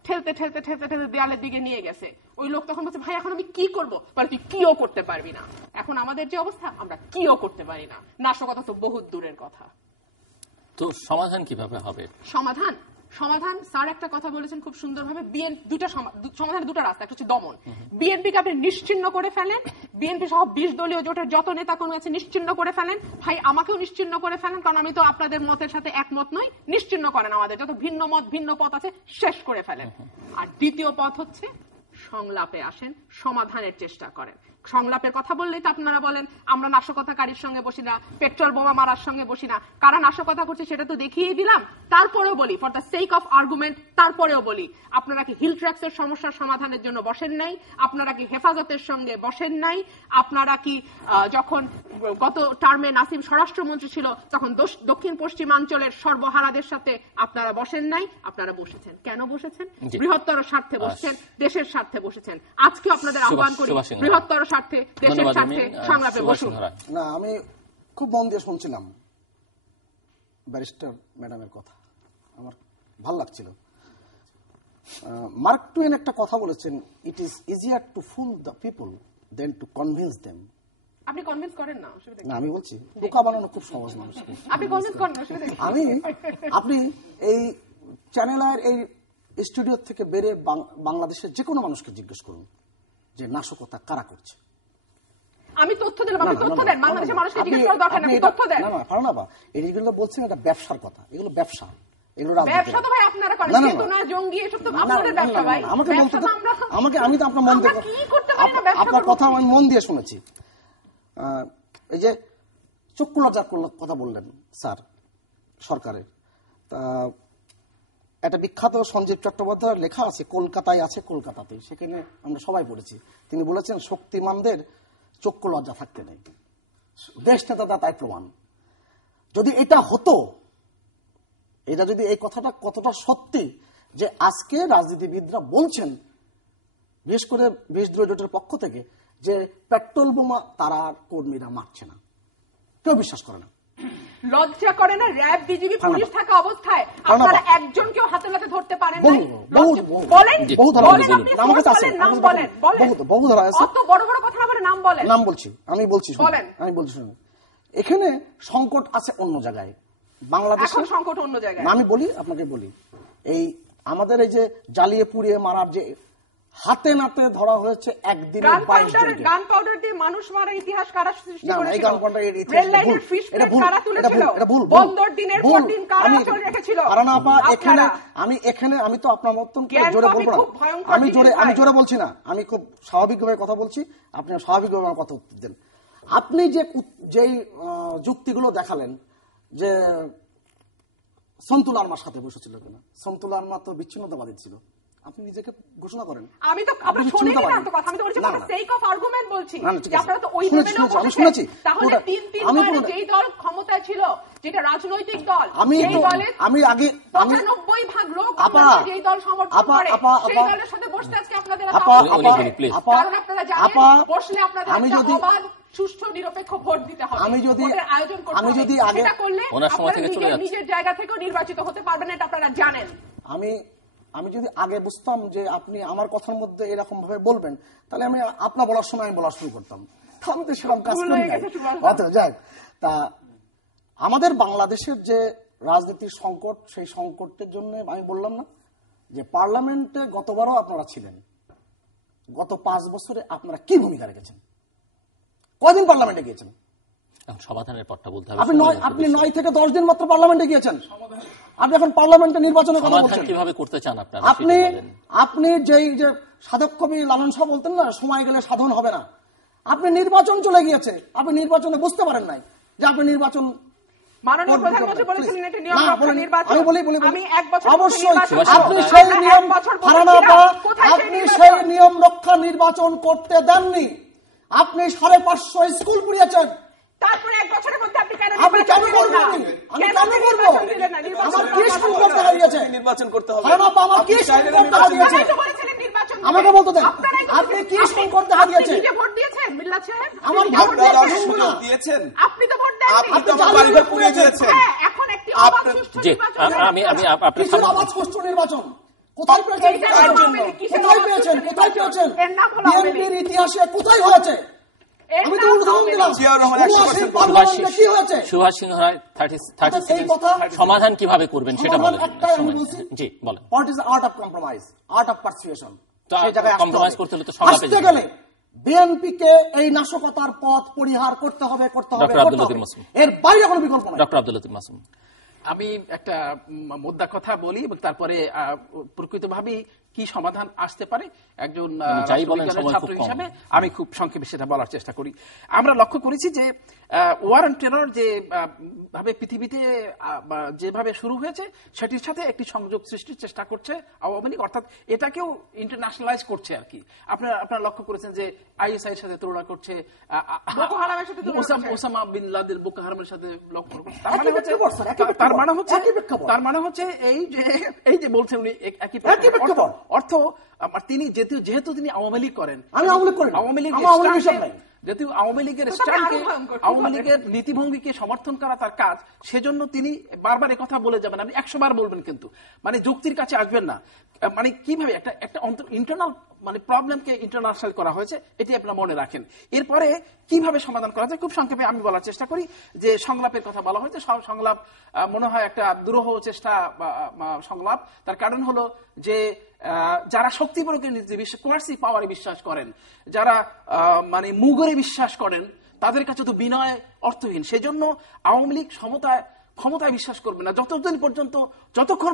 ঠেলতে ঠেলতে ঠেলতে ঠেলতে দেয়ালের দিকে নিয়ে গেছে। ওই লোক তখন বলছে ভাই এখন আমি কি করবো? বলে তুই কিও করতে পারবি না। এখন আমাদের যে অবস্থা, আমরা কিও করতে পারি না, নাশকতা তো বহুত দূরের কথা। তো সমাধান কিভাবে হবে? সমাধান স্যার একটা কথা বলেছেন খুব সুন্দরভাবে, সমাধানের 2টা রাস্তা। একটা হচ্ছে দমন। বিএনপিকে আপনি নিশ্চিহ্ন করে ফেলেন, বিএনপি সহ 20 দলীয় জোটের যত নেতা কর্মী আছে নিশ্চিহ্ন করে ফেলেন। ভাই আমাকেও নিশ্চিহ্ন করে ফেলেন, কারণ আমি তো আপনাদের মতের সাথে একমত নই। নিশ্চিহ্ন করেন, আমাদের যত ভিন্ন মত ভিন্ন পথ আছে শেষ করে ফেলেন। আর দ্বিতীয় পথ হচ্ছে সংলাপে আসেন, সমাধানের চেষ্টা করেন। সংলাপের কথা বললেই তো আপনারা বলেন আমরা নাশকতাকারীর সঙ্গে বসি না, পেট্রোল বোমা মারার সঙ্গে বসি না। কারা নাশকতা করছে সেটা তো দেখিয়েই দিলাম। তারপরেও বলি, for the sake of argument, তারপরেও বলি, আপনারা কি হিল ট্র্যাক্সের সমস্যার সমাধানের জন্য বসেন নাই? আপনারা কি হেফাজতের সঙ্গে বসেন নাই? আপনারা কি যখন গত টার্মে নাসিম স্বরাষ্ট্রমন্ত্রী ছিল তখন দক্ষিণ পশ্চিমাঞ্চলের সর্বহারাদের সাথে আপনারা বসেন নাই? আপনারা বসেছেন। কেন বসেছেন? বৃহত্তর স্বার্থে বসছেন, দেশের স্বার্থে বসেছেন। আজকে আপনাদের আহ্বান করি, বৃহত্তর স্বার্থে, দেশের স্বার্থে সংলাপে বসুন। না, আমি খুব মন দিয়ে শুনছিলাম ব্যারিস্টার ম্যাডামের কথা, আমার ভাল লাগছিল। মার্ক টুয়েন একটা কথা বলেছেন, it is easier to fool the people than to convince them. আপনি কনভিন্স করেন না, অসুবিধা না, আমি বলছি বোকা বানানো খুব সহজ মানুষ। আপনি কনভিন্স করেন না, অসুবিধা আপনি এই চ্যানেলের এই স্টুডিও থেকে বেরে বাংলাদেশের যে কোনো মানুষকে জিজ্ঞেস করুন যে নাশকতা কারা করছে। আমি তথ্য দিলাম, আপনি তথ্য দেন। বাংলাদেশের মানুষকে জিজ্ঞেস করার দরকার নেই, তথ্য দেন। না না ফারহানা, এগুলো বলছেন এটা ব্যবসার কথা, এগুলো ব্যবসা, এগুলো ব্যবসা তো ভাই আপনারা করেন, চেতনা জঙ্গি এসব তো আপনাদের ব্যবসা ভাই। আমাকে বলতে তো, আমি তো আপনার মন দিয়ে, কি করতে পারি না, ব্যবসা আপনার কথা আমি মন দিয়ে শুনেছি। এই যে চক্ষু লজ্জার কথা বললেন স্যার সরকারের, তা একটা বিখ্যাত সঞ্জীব চট্টোপাধ্যায়ের লেখা আছে, কলকাতায় আছে কলকাতাতেই, সেখানে আমরা সবাই পড়েছি। তিনি বলেছেন শক্তিমানদের চক্ষু লজ্জা থাকতে নেই, দেশ নেতা তাই প্রমাণ। যদি এটা হতো, এটা যদি এই কথাটা কতটা সত্যি যে আজকে রাজনীতিবিদরা বলছেন, বিশেষ করে বিদ্রোহী জোটের পক্ষ থেকে, যে পেট্রোল বোমা তারা কর্মীরা মারছে না, কেউ বিশ্বাস করে না। লজ্জা করে না? র্যাব, বিজিবি, পুলিশ থাকা অবস্থায় আপনারা একজনকেও হাতে নাতে ধরতে পারেন না। বলেন, বহু ধরা আছে। অত বড় বড় কথা বলে নাম বলেন। নাম বলছি, আমি বলছি শুনুন। এখানে সংকট আছে অন্য জায়গায়, বাংলাদেশে সংকট অন্য জায়গায়। আমি বলি, আপনাকে বলি, এই আমাদের এই যে জ্বালিয়ে পুড়িয়ে মারার যে হাতে নাতে ধরা হয়েছে একদিনে 22 জনকে। গান পাউডার দিয়ে মানুষ মারার ইতিহাস কারা সৃষ্টি করেছিল? এই গান পাউডারের ইতিহাস রেল লাইনের ফিশ প্লেট কারা তুলেছিল? বন্দর দিনের পর দিন কারা চলে রেখেছিল? কারণ আপা আমি তো আপনার মতন জোরে বলবো না, আমি জোরে বলছি না, আমি খুব স্বাভাবিকভাবে কথা বলছি, আপনি স্বাভাবিকভাবে আমার কথা উত্তর দেন। আপনি যেই যুক্তিগুলো দেখালেন যে সন্তুল আরমার সাথে বসেছিল কিনা, সন্তুল আরমা তো বিচ্ছিন্নতাবাদী ছিল, আপনি নিজেকে ঘোষণা করেন। আমি তো আপনারা শুনেনি না তো কথা, আমি তো বলছি for the sake of argument বলছি যে আপনারা তো ওই লেভেলেও বসেছেন। তাহলে তিনবার যেই দল ক্ষমতায় ছিল, যেটা রাজনৈতিক দল, সেই দলে আমি আগে 95% লোক আপনারা যেই দল সমর্থন করে সেই দলের সাথে বসতে আজকে আপনাদের কারণ আপনারা জানেন বসলে আপনাদের একটা অবাধ সুষ্ঠু নিরপেক্ষ ভোট দিতে হবে, ভোটের আয়োজন করতে হবে। সেটা করলে আপনারা নিজের জায়গা থেকেও নির্বাচিত হতে পারবেন, এটা আপনারা জানেন। আমি যদি আগে বুঝতাম যে আপনি আমার কথার মধ্যে এরকম ভাবে বলবেন, তাহলে আমি আপনার বলার সময় আমি বলা শুরু করতাম। আমি তো সেরকম কাজ করি না। যাই, তা আমাদের বাংলাদেশের যে রাজনীতির সংকট, সেই সংকটের জন্য আমি বললাম না যে পার্লামেন্টে গতবারও আপনারা ছিলেন, গত 5 বছরে আপনারা কি ভূমিকা রেখেছেন? কয়দিন পার্লামেন্টে গিয়েছেন? সমাধানের পথটা বলতে হবে। আপনি 9 থেকে 10 দিন মাত্র পার্লামেন্টে গিয়েছেন। আপনি এখন পার্লামেন্টে নির্বাচনের কথা বলছেন। কিভাবে করতে চান আপনারা? আপনি যেই যে সাধক কবি লালন শাহ বলতেন না, সময় গেলে সাধন হবে না, আপনি নির্বাচন চলে গিয়েছে, আপনি নির্বাচনে বুঝতে পারেন নাই যে আপনি নির্বাচন। মাননীয় প্রধানমন্ত্রী বলেছিলেন এটা নিয়ম রক্ষা নির্বাচন। আমি 1 বছর অবশ্যই আপনি সেই নিয়ম আপনি সেই নিয়ম রক্ষা নির্বাচন করতে দেননি। আপনি 550 স্কুল পুড়িয়েছেন। তারপরে 1 বছরের মধ্যে আপনি কেন করবেন? আমি কেন করব? আমার কি সংকট দেখা দিয়েছে? নির্বাচন করতে হবে। আমার কি সংকট দেখা দিয়েছে? আমাকে বলতে দেন, আপনি কি সংকট দেখা দিয়েছে? আপনি ভোট দিয়েছেন মিল্লাত সাহেব? আমার ভোট দিয়েছেন? আপনি তো ভোট দেননি। আপনি তো বাড়িঘর পুড়িয়ে দিয়েছেন। এখন একটি অবাধ সুষ্ঠু নির্বাচন। আমি আপনার অবাধ সুষ্ঠু নির্বাচন কোথায় পেয়েছেন? বিএনপির ইতিহাসে কোথায় হয়েছে? আমি তো উদাহরণ দিলাম। কি হয়েছে? সুভাষ সিংহ রায় 30 সমাধান কিভাবে করবেন সেটা বলেন। জি বলেন। What is art of compromise, art of persuasion. সেই জায়গায় কম্প্রোমাইজ করতে হলে তো সংলাপে গেলে বিএনপিকে এই নাশকতার পথ পরিহার করতে হবে। এর বাইরে কোনো বিকল্প নেই। ডক্টর আব্দুল লতিফ মাসুম, আমি একটা মুদ্রা কথা বলি এবং তারপরে প্রকৃতভাবেই কি সমাধান আসতে পারে একজন যাই বলেন, রাষ্ট্রবিজ্ঞানের সময় ছাত্র খুব কম। হিসেবে আমি খুব সংক্ষেপে সেটা বলার চেষ্টা করি। আমরা লক্ষ্য করেছি যে ওয়ার অন টেরর যে ভাবে পৃথিবীতে যেভাবে শুরু হয়েছে সেটির সাথে একটি সংযোগ সৃষ্টির চেষ্টা করছে আওয়ামী লীগ, অর্থাৎ এটাকেও ইন্টারন্যাশনালাইজ করছে আর কি। আপনারা লক্ষ্য করেছেন যে আইএসআই এর সাথে তুলনা করছে, বোকো হারামের সাথে তুলনা করছে। ওসামা বিন লাদেন বোকো হারামের সাথে লক্ষ্য করছে। তার মানে হচ্ছে এই যে বলছেন উনি একই অর্থ, তিনি যেহেতু তিনি আওয়ামী লীগ করেন, আমি আওয়ামী লীগ করি না। আওয়ামী লীগ আমার আওয়ামী লীগের সাথে নাই। যেহেতু আওয়ামী লীগের তো তাকে স্ট্যান্ডকে, আরো ভয়ঙ্কর কি আওয়ামী হবে? লীগের নীতিভঙ্গিকে সমর্থন করা তার কাজ, সেজন্য তিনি বারবার কথা বলে যাবেন, আপনি 100 বার বলবেন, কিন্তু মানে যুক্তির কাছে আসবেন না। মানে কিভাবে একটা ইন্টারনাল মানে প্রবলেমকে ইন্টারন্যাশনাল করা হয়েছে, এটি আপনারা মনে রাখেন। এরপরে কিভাবে সমাধান করা যায় খুব সংক্ষেপে আমি বলার চেষ্টা করি। যে সংলাপের কথা বলা হয়েছে, সংলাপ মনে হয় একটা দুরূহ চেষ্টা সংলাপ। তার কারণ হলো যে যারা শক্তি প্রয়োগের কোয়ার্সিভ পাওয়ারে বিশ্বাস করেন, যারা মানে মুগরে বিশ্বাস করেন, তাদের কাছে তো বিনয় অর্থহীন। সেজন্য আওয়ামী লীগ ক্ষমতায় বিশ্বাস করবে না যতক্ষণ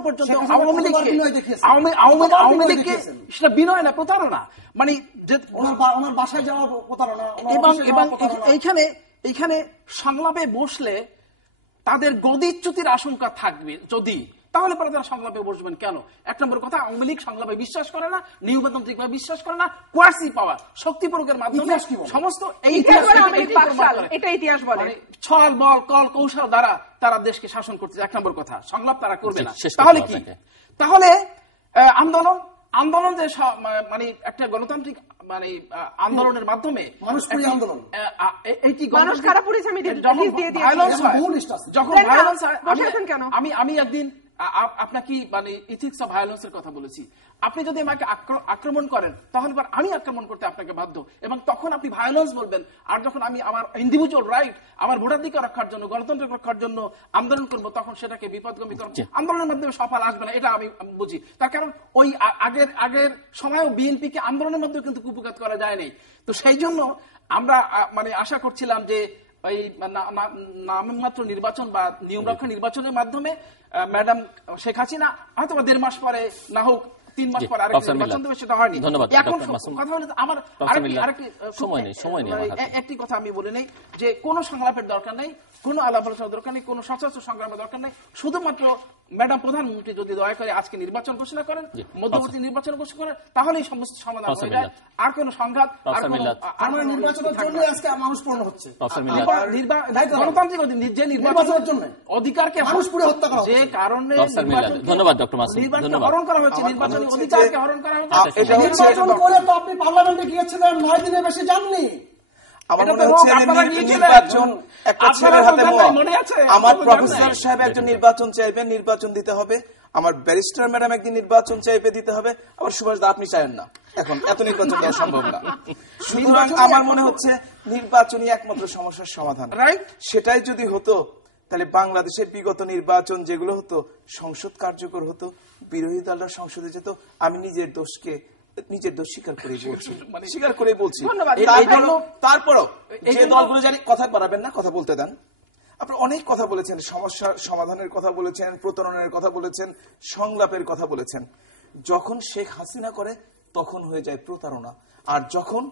পর্যন্ত আওয়ামী লীগকে সেটা বিনয় না, প্রতারণা। মানে ওনার বাসায় যাওয়া প্রতারণা। এবং এইখানে সংলাপে বসলে তাদের গদিচ্যুতির আশঙ্কা থাকবে যদি, তাহলে পরে তারা সংলাপে বসবেন কেন? 1 নম্বর কথা, আওয়ামী লীগ সংলাপে বিশ্বাস করে না, নিয়মতান্ত্রিক ভাবে বিশ্বাস করে না, কোয়ার্সি পাওয়ার শক্তি প্রয়োগের মাধ্যমে সমস্ত এটা ইতিহাস বলে ছল বল কল কৌশল দ্বারা তারা দেশকে শাসন করতে 1 নম্বর কথা, সংলাপ তারা করবে না। শেষ তাহলে কথা কি? আপনাকে। তাহলে আন্দোলন যে মানে একটা গণতান্ত্রিক মানে আন্দোলনের মাধ্যমে মানুষ খারাপ পড়েছে, আমি যখন ভায়োলেন্স হয়, আমি একদিন আপনাকে মানে ইথিক্স অফ ভায়োলেন্সের কথা বলেছি। আপনি যদি আমাকে আক্রমণ করেন তাহলে আমি আক্রমণ করতে আপনাকে বাধ্য, এবং তখন আপনি ভায়োলেন্স বলবেন। আর যখন আমি আমার ইন্ডিভিজুয়াল রাইট, আমার ভোটাধিকার রক্ষার জন্য, গণতন্ত্র রক্ষার জন্য আন্দোলন করব, তখন সেটাকে বিপদগামী করব। আন্দোলনের মাধ্যমে সফল আসবে না, এটা আমি বুঝি। তার কারণ ওই আগের সময়ও বিএনপিকে আন্দোলনের মধ্যে কিন্তু কুপঘাত করা যায়নি। তো সেই জন্য আমরা মানে আশা করছিলাম যে এই নামমাত্র নির্বাচন বা নিয়মরক্ষা নির্বাচনের মাধ্যমে ম্যাডাম শেখ হাসিনা হয়তো 1.5 মাস পরে না হোক 3 মাস পরে আরেকটি নির্বাচন দেবে, সেটা হয়নি। এখন কথা হলো আমার একটি কথা আমি বলে নেই যে কোনো সংলাপের দরকার নেই, কোনো আলাপ আলোচনার দরকার নেই, কোনো সশস্ত্র সংগ্রামের দরকার নেই। শুধুমাত্র ম্যাডাম প্রধানমন্ত্রী যদি দয়া করে আজকে নির্বাচন ঘোষণা করেন, মধ্যবর্তী নির্বাচন ঘোষণা করেন, তাহলেই সমস্ত সমাধান হয়ে যায়। আর কোনো সংঘাত, নির্বাচনের জন্য আজকে মানুষ পূর্ণ হচ্ছে। গণতান্ত্রিক যে নির্বাচনের জন্য অধিকারকে মানুষ পুরো হত্যা করা, যে কারণে ধন্যবাদ ডক্টর মাসুদ, নির্বাচন হরণ করা হয়েছে, নির্বাচনী অধিকারকে হরণ করা হয়েছে। নির্বাচন করে তো আপনি পার্লামেন্টে গিয়েছিলেন, 9 দিনের বেশি যাননি। আমার মনে হচ্ছে নির্বাচন একটা ছেলের হাতে মোয়া। আমার প্রফেসর সাহেব একজন নির্বাচন চাইবেন, নির্বাচন দিতে হবে। আমার ব্যারিস্টার ম্যাডাম একদিন নির্বাচন চাইবে, দিতে হবে। আবার সুভাষ দা আপনি চাইেন না, এখন এত নির্বাচন দেওয়া সম্ভব না। সুতরাং আমার মনে হচ্ছে নির্বাচনই একমাত্র সমস্যার সমাধান। রাইট, সেটাই যদি হতো তাহলে বাংলাদেশের বিগত নির্বাচন যেগুলো হতো, সংসদ কার্যকর হতো, বিরোধী দলরা সংসদে যেত। আমি নিজের দোষ স্বীকার করে বলছি। তারপরও যে দলগুলো জানি কথা বাড়াবেন না, কথা বলতে দেন। আপনারা অনেক কথা বলেছেন, সমস্যার সমাধানের কথা বলেছেন, প্রতারণার কথা বলেছেন, সংলাপের কথা বলেছেন। যখন শেখ হাসিনা করে তখন হয়ে যায় প্রতারণা, আর যখন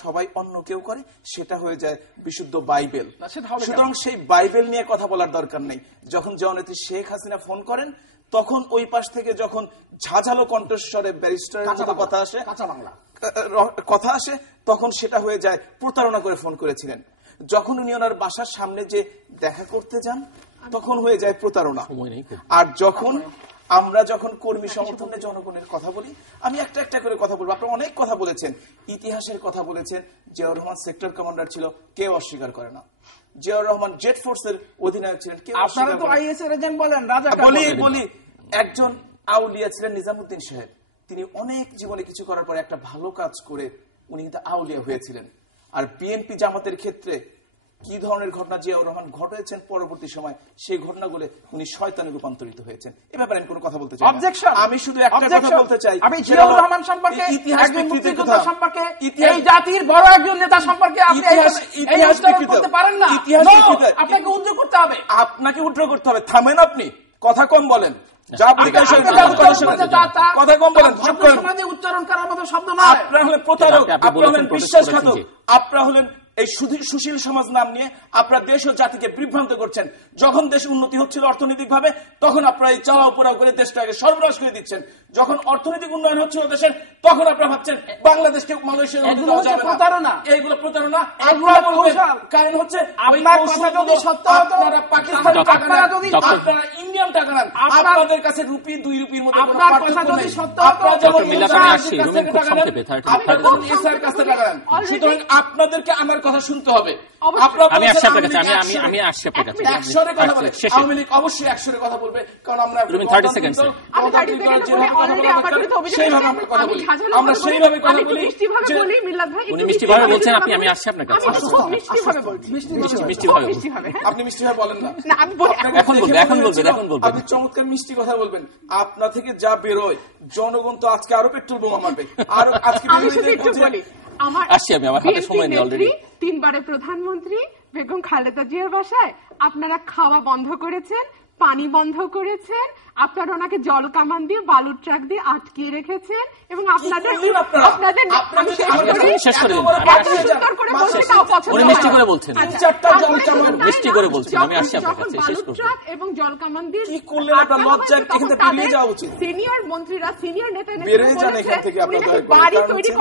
সবাই অন্য কেউ করে সেটা হয়ে যায় বিশুদ্ধ বাইবেল। সুতরাং সেই বাইবেল নিয়ে কথা বলার দরকার নেই। যখন জননেত্রী শেখ হাসিনা ফোন করেন, তখন ওই পাশ থেকে যখন ঝাঝালো কণ্ঠস্বরে ব্যারিস্টারের মতো কথা আসে, তখন সেটা হয়ে যায় প্রতারণা করে ফোন করেছিলেন। যখন উনি ওনার বাসার সামনে যে দেখা করতে যান, তখন হয়ে যায় প্রতারণা। আর আমরা যখন কর্মী সমর্থনে জনগণের কথা বলি, আমি একটা করে কথা বলবো। আপনারা অনেক কথা বলেছেন, ইতিহাসের কথা বলেছেন। জিয়াউর রহমান সেক্টর কমান্ডার ছিল, কেউ অস্বীকার করে না। জিয়াউর রহমান জেট ফোর্সের অধিনায়ক ছিলেন, কেউ অস্বীকার করে না। বলি একজন আউলিয়া ছিলেন নিজামুদ্দিন সাহেব। তিনি অনেক জীবনে কিছু করার পর একটা ভালো কাজ করে উনি কিন্তু আউলিয়া হয়েছিলেন। আর বিএনপি জামাতের ক্ষেত্রে কি ধরনের ঘটনা জিয়াউর রহমান ঘটেছেন পরবর্তী সময়, সেই ঘটনাগুলো উনি শয়তানে রূপান্তরিত হয়েছেন। এ ব্যাপারে আমি কোনো কথা বলতে চাই না। আমি শুধু একটা কথা বলতে চাই, আমি জিয়াউর রহমান সম্পর্কে, একজন মুক্তিযোদ্ধা সম্পর্কে, এই জাতির বড় একজন নেতা সম্পর্কে আপনি ইতিহাস করতে পারেন না। আপনাকে উদ্ধার করতে হবে, থামেন, আপনি কথা কম বলেন। যা বিকাশ কথা কম বলেন, চুপ করেন। সমাজে উচ্চারণ করার মতো শব্দ নয়। আপনারা হলেন প্রতারক, আপনারা হলেন বিশ্বাসঘাতক, আপনারা হলেন এই সুশীল সমাজ নাম নিয়ে আপনারা দেশ ও জাতিকে বিভ্রান্ত করছেন। যখন দেশে উন্নতি হচ্ছিল অর্থনৈতিক ভাবে, তখন আপনারা এই চালাও পোড়াও করে দেশটাকে সর্বনাশ করে দিচ্ছেন। যখন অর্থনৈতিক উন্নয়ন হচ্ছিল দেশের, তখন আপনারা ভাবছেন বাংলাদেশকে মালয়েশিয়ার মতো দেওয়া যাবে না। প্রতারণা, এইগুলো প্রতারণা। এগুলো কৌশল। কারণ হচ্ছে আপনার কথা যদি সত্য হতো, আপনারা পাকিস্তানি টাকা নেন, ডক্টর- আপনারা ইন্ডিয়ান টাকা নেন, আপনাদের কাছে রুপি 2 রুপির মধ্যে কোনো আপনার কথা পার্থক্য যদি নেই। সত্য হতো, আপনারা যেমন ডক্টর মিলাদ, আমি আসছি, কাছ থেকে খুব টাকা নেন, সংক্ষেপে, 30 আপনারা seconds। এসআর কাছ থেকে টাকা নেন। Already- সুতরাং আপনাদেরকে আমার কথা শুনতে হবে। অবশ্যই। আপনারা আমি আসছি আপনার কাছে, বলছেন আমি আসছি আপনার কাছে। 100 কথা বলে, শেষে। আওয়ামী লীগ অবশ্যই 100 কথা বলবে, কারণ আমরা তুমি 30 seconds এ। আমি 30 সেকেন্ড বলে অলরেডি আমার বিরুদ্ধে অভিযোগ সেইভাবে আছে। আমরা কথা আমি বলি, ঝাঁঝালো আমরা করে সেইভাবে কথা আমি একটু বলি মিষ্টিভাবে যে- বলি, মিল্লাত ভাই উনি একটু মিষ্টিভাবে বলছেন, মিষ্টিভাবে আমি আসছি আপনার কাছে। আমি খুব মিষ্টিভাবে বলছি। মিষ্টিভাবে খুব মিষ্টিভাবে, হ্যাঁ। আপনি মিষ্টি ভাবে বলেন না। না, আমি বলি আপনাকে এখন বলবেন, দেখে এখন মনে বলবেন, হচ্ছিল এখন বলবেন। আপনি চমৎকার মিষ্টি কথা বলবেন। আপনার থেকে যা বেরোয়, জনগণ তো আজকে আরো পেট্রোল বোমা মারবে। আরো আজকে আমি শুধু বিরোধীদের একটু বুঝে- বলি, আমার আসছি আমি, আমার হাতে সময় নেই already। 3বারের প্রধানমন্ত্রী বেগম খালেদা জিয়ার বাসায় আপনারা খাওয়া বন্ধ করেছেন, পানি বন্ধ করেছেন, আপনারা ওনাকে জল কামান দিয়ে বালুর ট্রাক দিয়ে আটকিয়ে রেখেছেন এবং আপনাদের করলেন আপনারা? আপনাদের আপনারা আমি যদি শেষ আমার করি, কাছে শেষ করে দিন। এত বড় আমি এত কথা হয়ে সুন্দর যান, করে মাসে বলতে তাও পছন্দ উনি হয় মিষ্টি না। করে বলছেন। আচ্ছা, 3-4টা তারপরে জল কামান, শুধু তাই মিষ্টি না, করে বলছেন, আমি আসছি আপনার যখন কাছে, শেষ বালুর করতে। ট্রাক এবং জল কামান দিয়ে কি করলেন আপনার? আটকানো লজ্জা, হয়েছে, এখান থেকে তখন বেরিয়ে যাওয়া উচিত। সিনিয়র মন্ত্রীরা, সিনিয়র নেতা বেরিয়ে যান এখান থেকে উনি আপনারা নাকি দয়া করে। বাড়ি কারণ তৈরি হচ্ছে-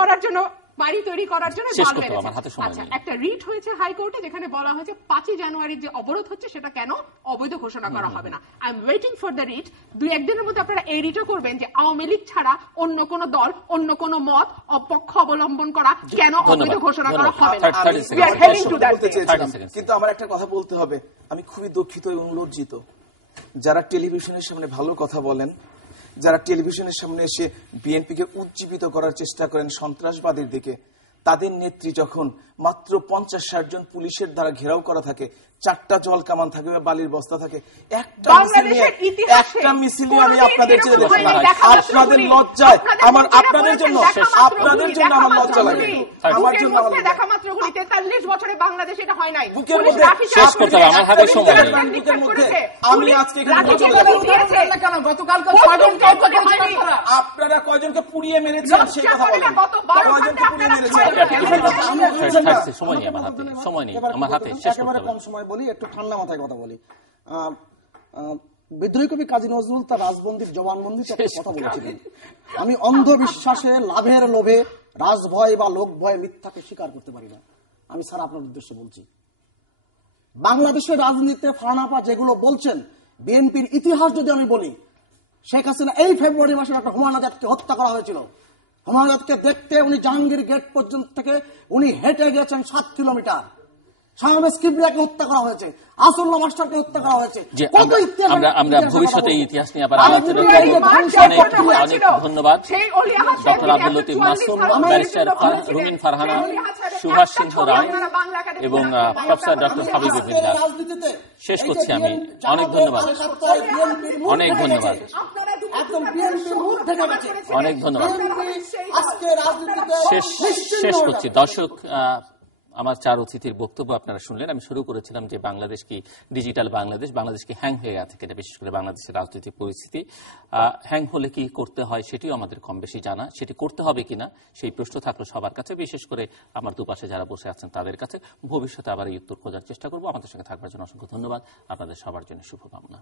করার জন্য শেষ বাল করতে হবে, মেরেছেন। আমার হাতে সময় আচ্ছা, নেই। একটা রিট হয়েছে হাইকোর্টে যেখানে বলা হয়েছে 5ই জানুয়ারি যে অবরোধ হচ্ছে সেটা কেন অবৈধ ঘোষণা করা হবে না। I am waiting for the writ. 2-1 দিনের মধ্যে আপনারা এই রিটও করবেন যে আওয়ামী লীগ ছাড়া অন্য কোন দল, অন্য কোন মত পক্ষ অবলম্বন করা কেন অবৈধ ধন্যবাদ, ঘোষণা করা ধন্যবাদ। হবে না। 30 We are seconds। heading to that বলতে day. চেয়েছিলাম, 30 seconds। কিন্তু আমার একটা কথা বলতে হবে। আমি খুবই দুঃখিত এবং লজ্জিত, যারা টেলিভিশনের সামনে ভালো কথা বলেন, যারা টেলিভিশনের সামনে এসে বিএনপিকে উজ্জীবিত করার চেষ্টা করেন সন্ত্রাসবাদীর দিকে, তাদের নেত্রী যখন মাত্র 50-60 জন পুলিশের দ্বারা ঘেরাও করা থাকে, 4টা জল কামান থাকে বা বালির বস্তা থাকে, একটা বাংলাদেশের ইতিহাসে মিছিল নিয়ে আমি কোনোদিন আপনাদের এরকম চেয়ে দেখলাম হয়নি, না। দেখা মাত্র আপনাদের গুলি। লজ্জায় আমার, আপনাদের আপনাদের জন্য, দেখা মাত্র আপনাদের গুলি, জন্য দেখা আমার মাত্র লজ্জা লাগে। গুলি। আমার বুকের জন্য মধ্যে আমার দেখা মাত্র গুলি। 43 বছরে বাংলাদেশে এটা হয় নাই। বুকের পুলিশ মধ্যে লাঠি শেষ চার্জ করতে হবে, আমার হাতে সময় নেই। পুলিশ বুকের মধ্যে করেছে। আমি পুলিশ আজকে এখানে লাঠি বলতে চার্জ পারবো দিয়েছে। কেন গতকালকে প্রথম 6 জনকে হত্যা জনকে করেছেন হয়নি। আপনারা। আপনারা কয়জনকে পুড়িয়ে মেরেছেন সেই লজ্জা কথা করে না, বলেন। গত 12 কয়জনকে পুড়িয়ে ঘন্টায় মেরেছেন? আপনারা 30 সময় নেই আমার হাতে, সময় নেই এবার আমার হাতে, শেষ করতে একেবারে হবে। কম সময় বলি, একটু ঠান্ডা মাথায় কথা বলি। বিদ্রোহী কবি কাজী নজরুল তার রাজবন্দির জবানবন্দিতে একটা কথা বলেছিলেন, আমি অন্ধবিশ্বাসে লাভের লোভে রাজভয় বা লোক ভয় মিথ্যাকে স্বীকার করতে পারি না। আমি স্যার আপনার উদ্দেশ্যে বলছি, বাংলাদেশের রাজনীতিতে ফারানাপা যেগুলো বলছেন, বিএনপির ইতিহাস যদি আমি বলি, শেখ হাসিনা এই ফেব্রুয়ারি মাসে একটা হুমায়ুন আজাদকে হত্যা করা হয়েছিল। হুমায়ুন আজাদকে দেখতে উনি জাহাঙ্গীর গেট পর্যন্ত থেকে উনি হেঁটে গেছেন 7 কিলোমিটার। শাহমেদ কিবরিয়াকে হত্যা করা হয়েছে, আসুল্লাহ মাস্টারকে হত্যা করা হয়েছে। যে কত ইতিহাস আমরা ভবিষ্যতে এই ইতিহাস নিয়ে আবার আমি আলোচনা ফেব্রুয়ারি করব। মার্চ অনেক অনেক ধন্যবাদ সেই অলি আহাদ ডক্টর সাহেব আব্দুল লতিফ 144 মাসুম, ধারা ব্যারিস্টার বলেছিলেন। রুমিন ফারহানা, সেই অলি আহাদ সাহেবের সুভাষ একটা সিংহ ছবি রায় আপনারা বাংলা একাডেমি এবং বাংলা প্রফেসর ডক্টর বাংলা হাবিব বাংলা বিল্লাহ। রাজনীতিতে শেষ এই যে করছি আমি। BNP অনেক ধন্যবাদ। BNP-র মুখ অনেক ঢেকে ধন্যবাদ। গেছে। আপনারা দুপুর একদম দুপুর BNP-র মুখ ঢেকে গেছে। অনেক ধন্যবাদ। আজকে রাজনীতিতে শেষ করছি। দর্শক, আমার 4 অতিথির বক্তব্য আপনারা শুনলেন। আমি শুরু করেছিলাম যে বাংলাদেশ কি ডিজিটাল বাংলাদেশ, বাংলাদেশ কি হ্যাং হয়ে গেছে কিনা, বিশেষ করে বাংলাদেশের রাজনৈতিক পরিস্থিতি হ্যাং হলে কি করতে হয় সেটিও আমাদের কম বেশি জানা, সেটি করতে হবে কিনা সেই প্রশ্ন থাকলো সবার কাছে, বিশেষ করে আমার দুপাশে যারা বসে আছেন তাদের কাছে। ভবিষ্যতে আবার এই উত্তর খোঁজার চেষ্টা করবো। আমাদের সঙ্গে থাকবার জন্য অসংখ্য ধন্যবাদ। আপনাদের সবার জন্য শুভকামনা।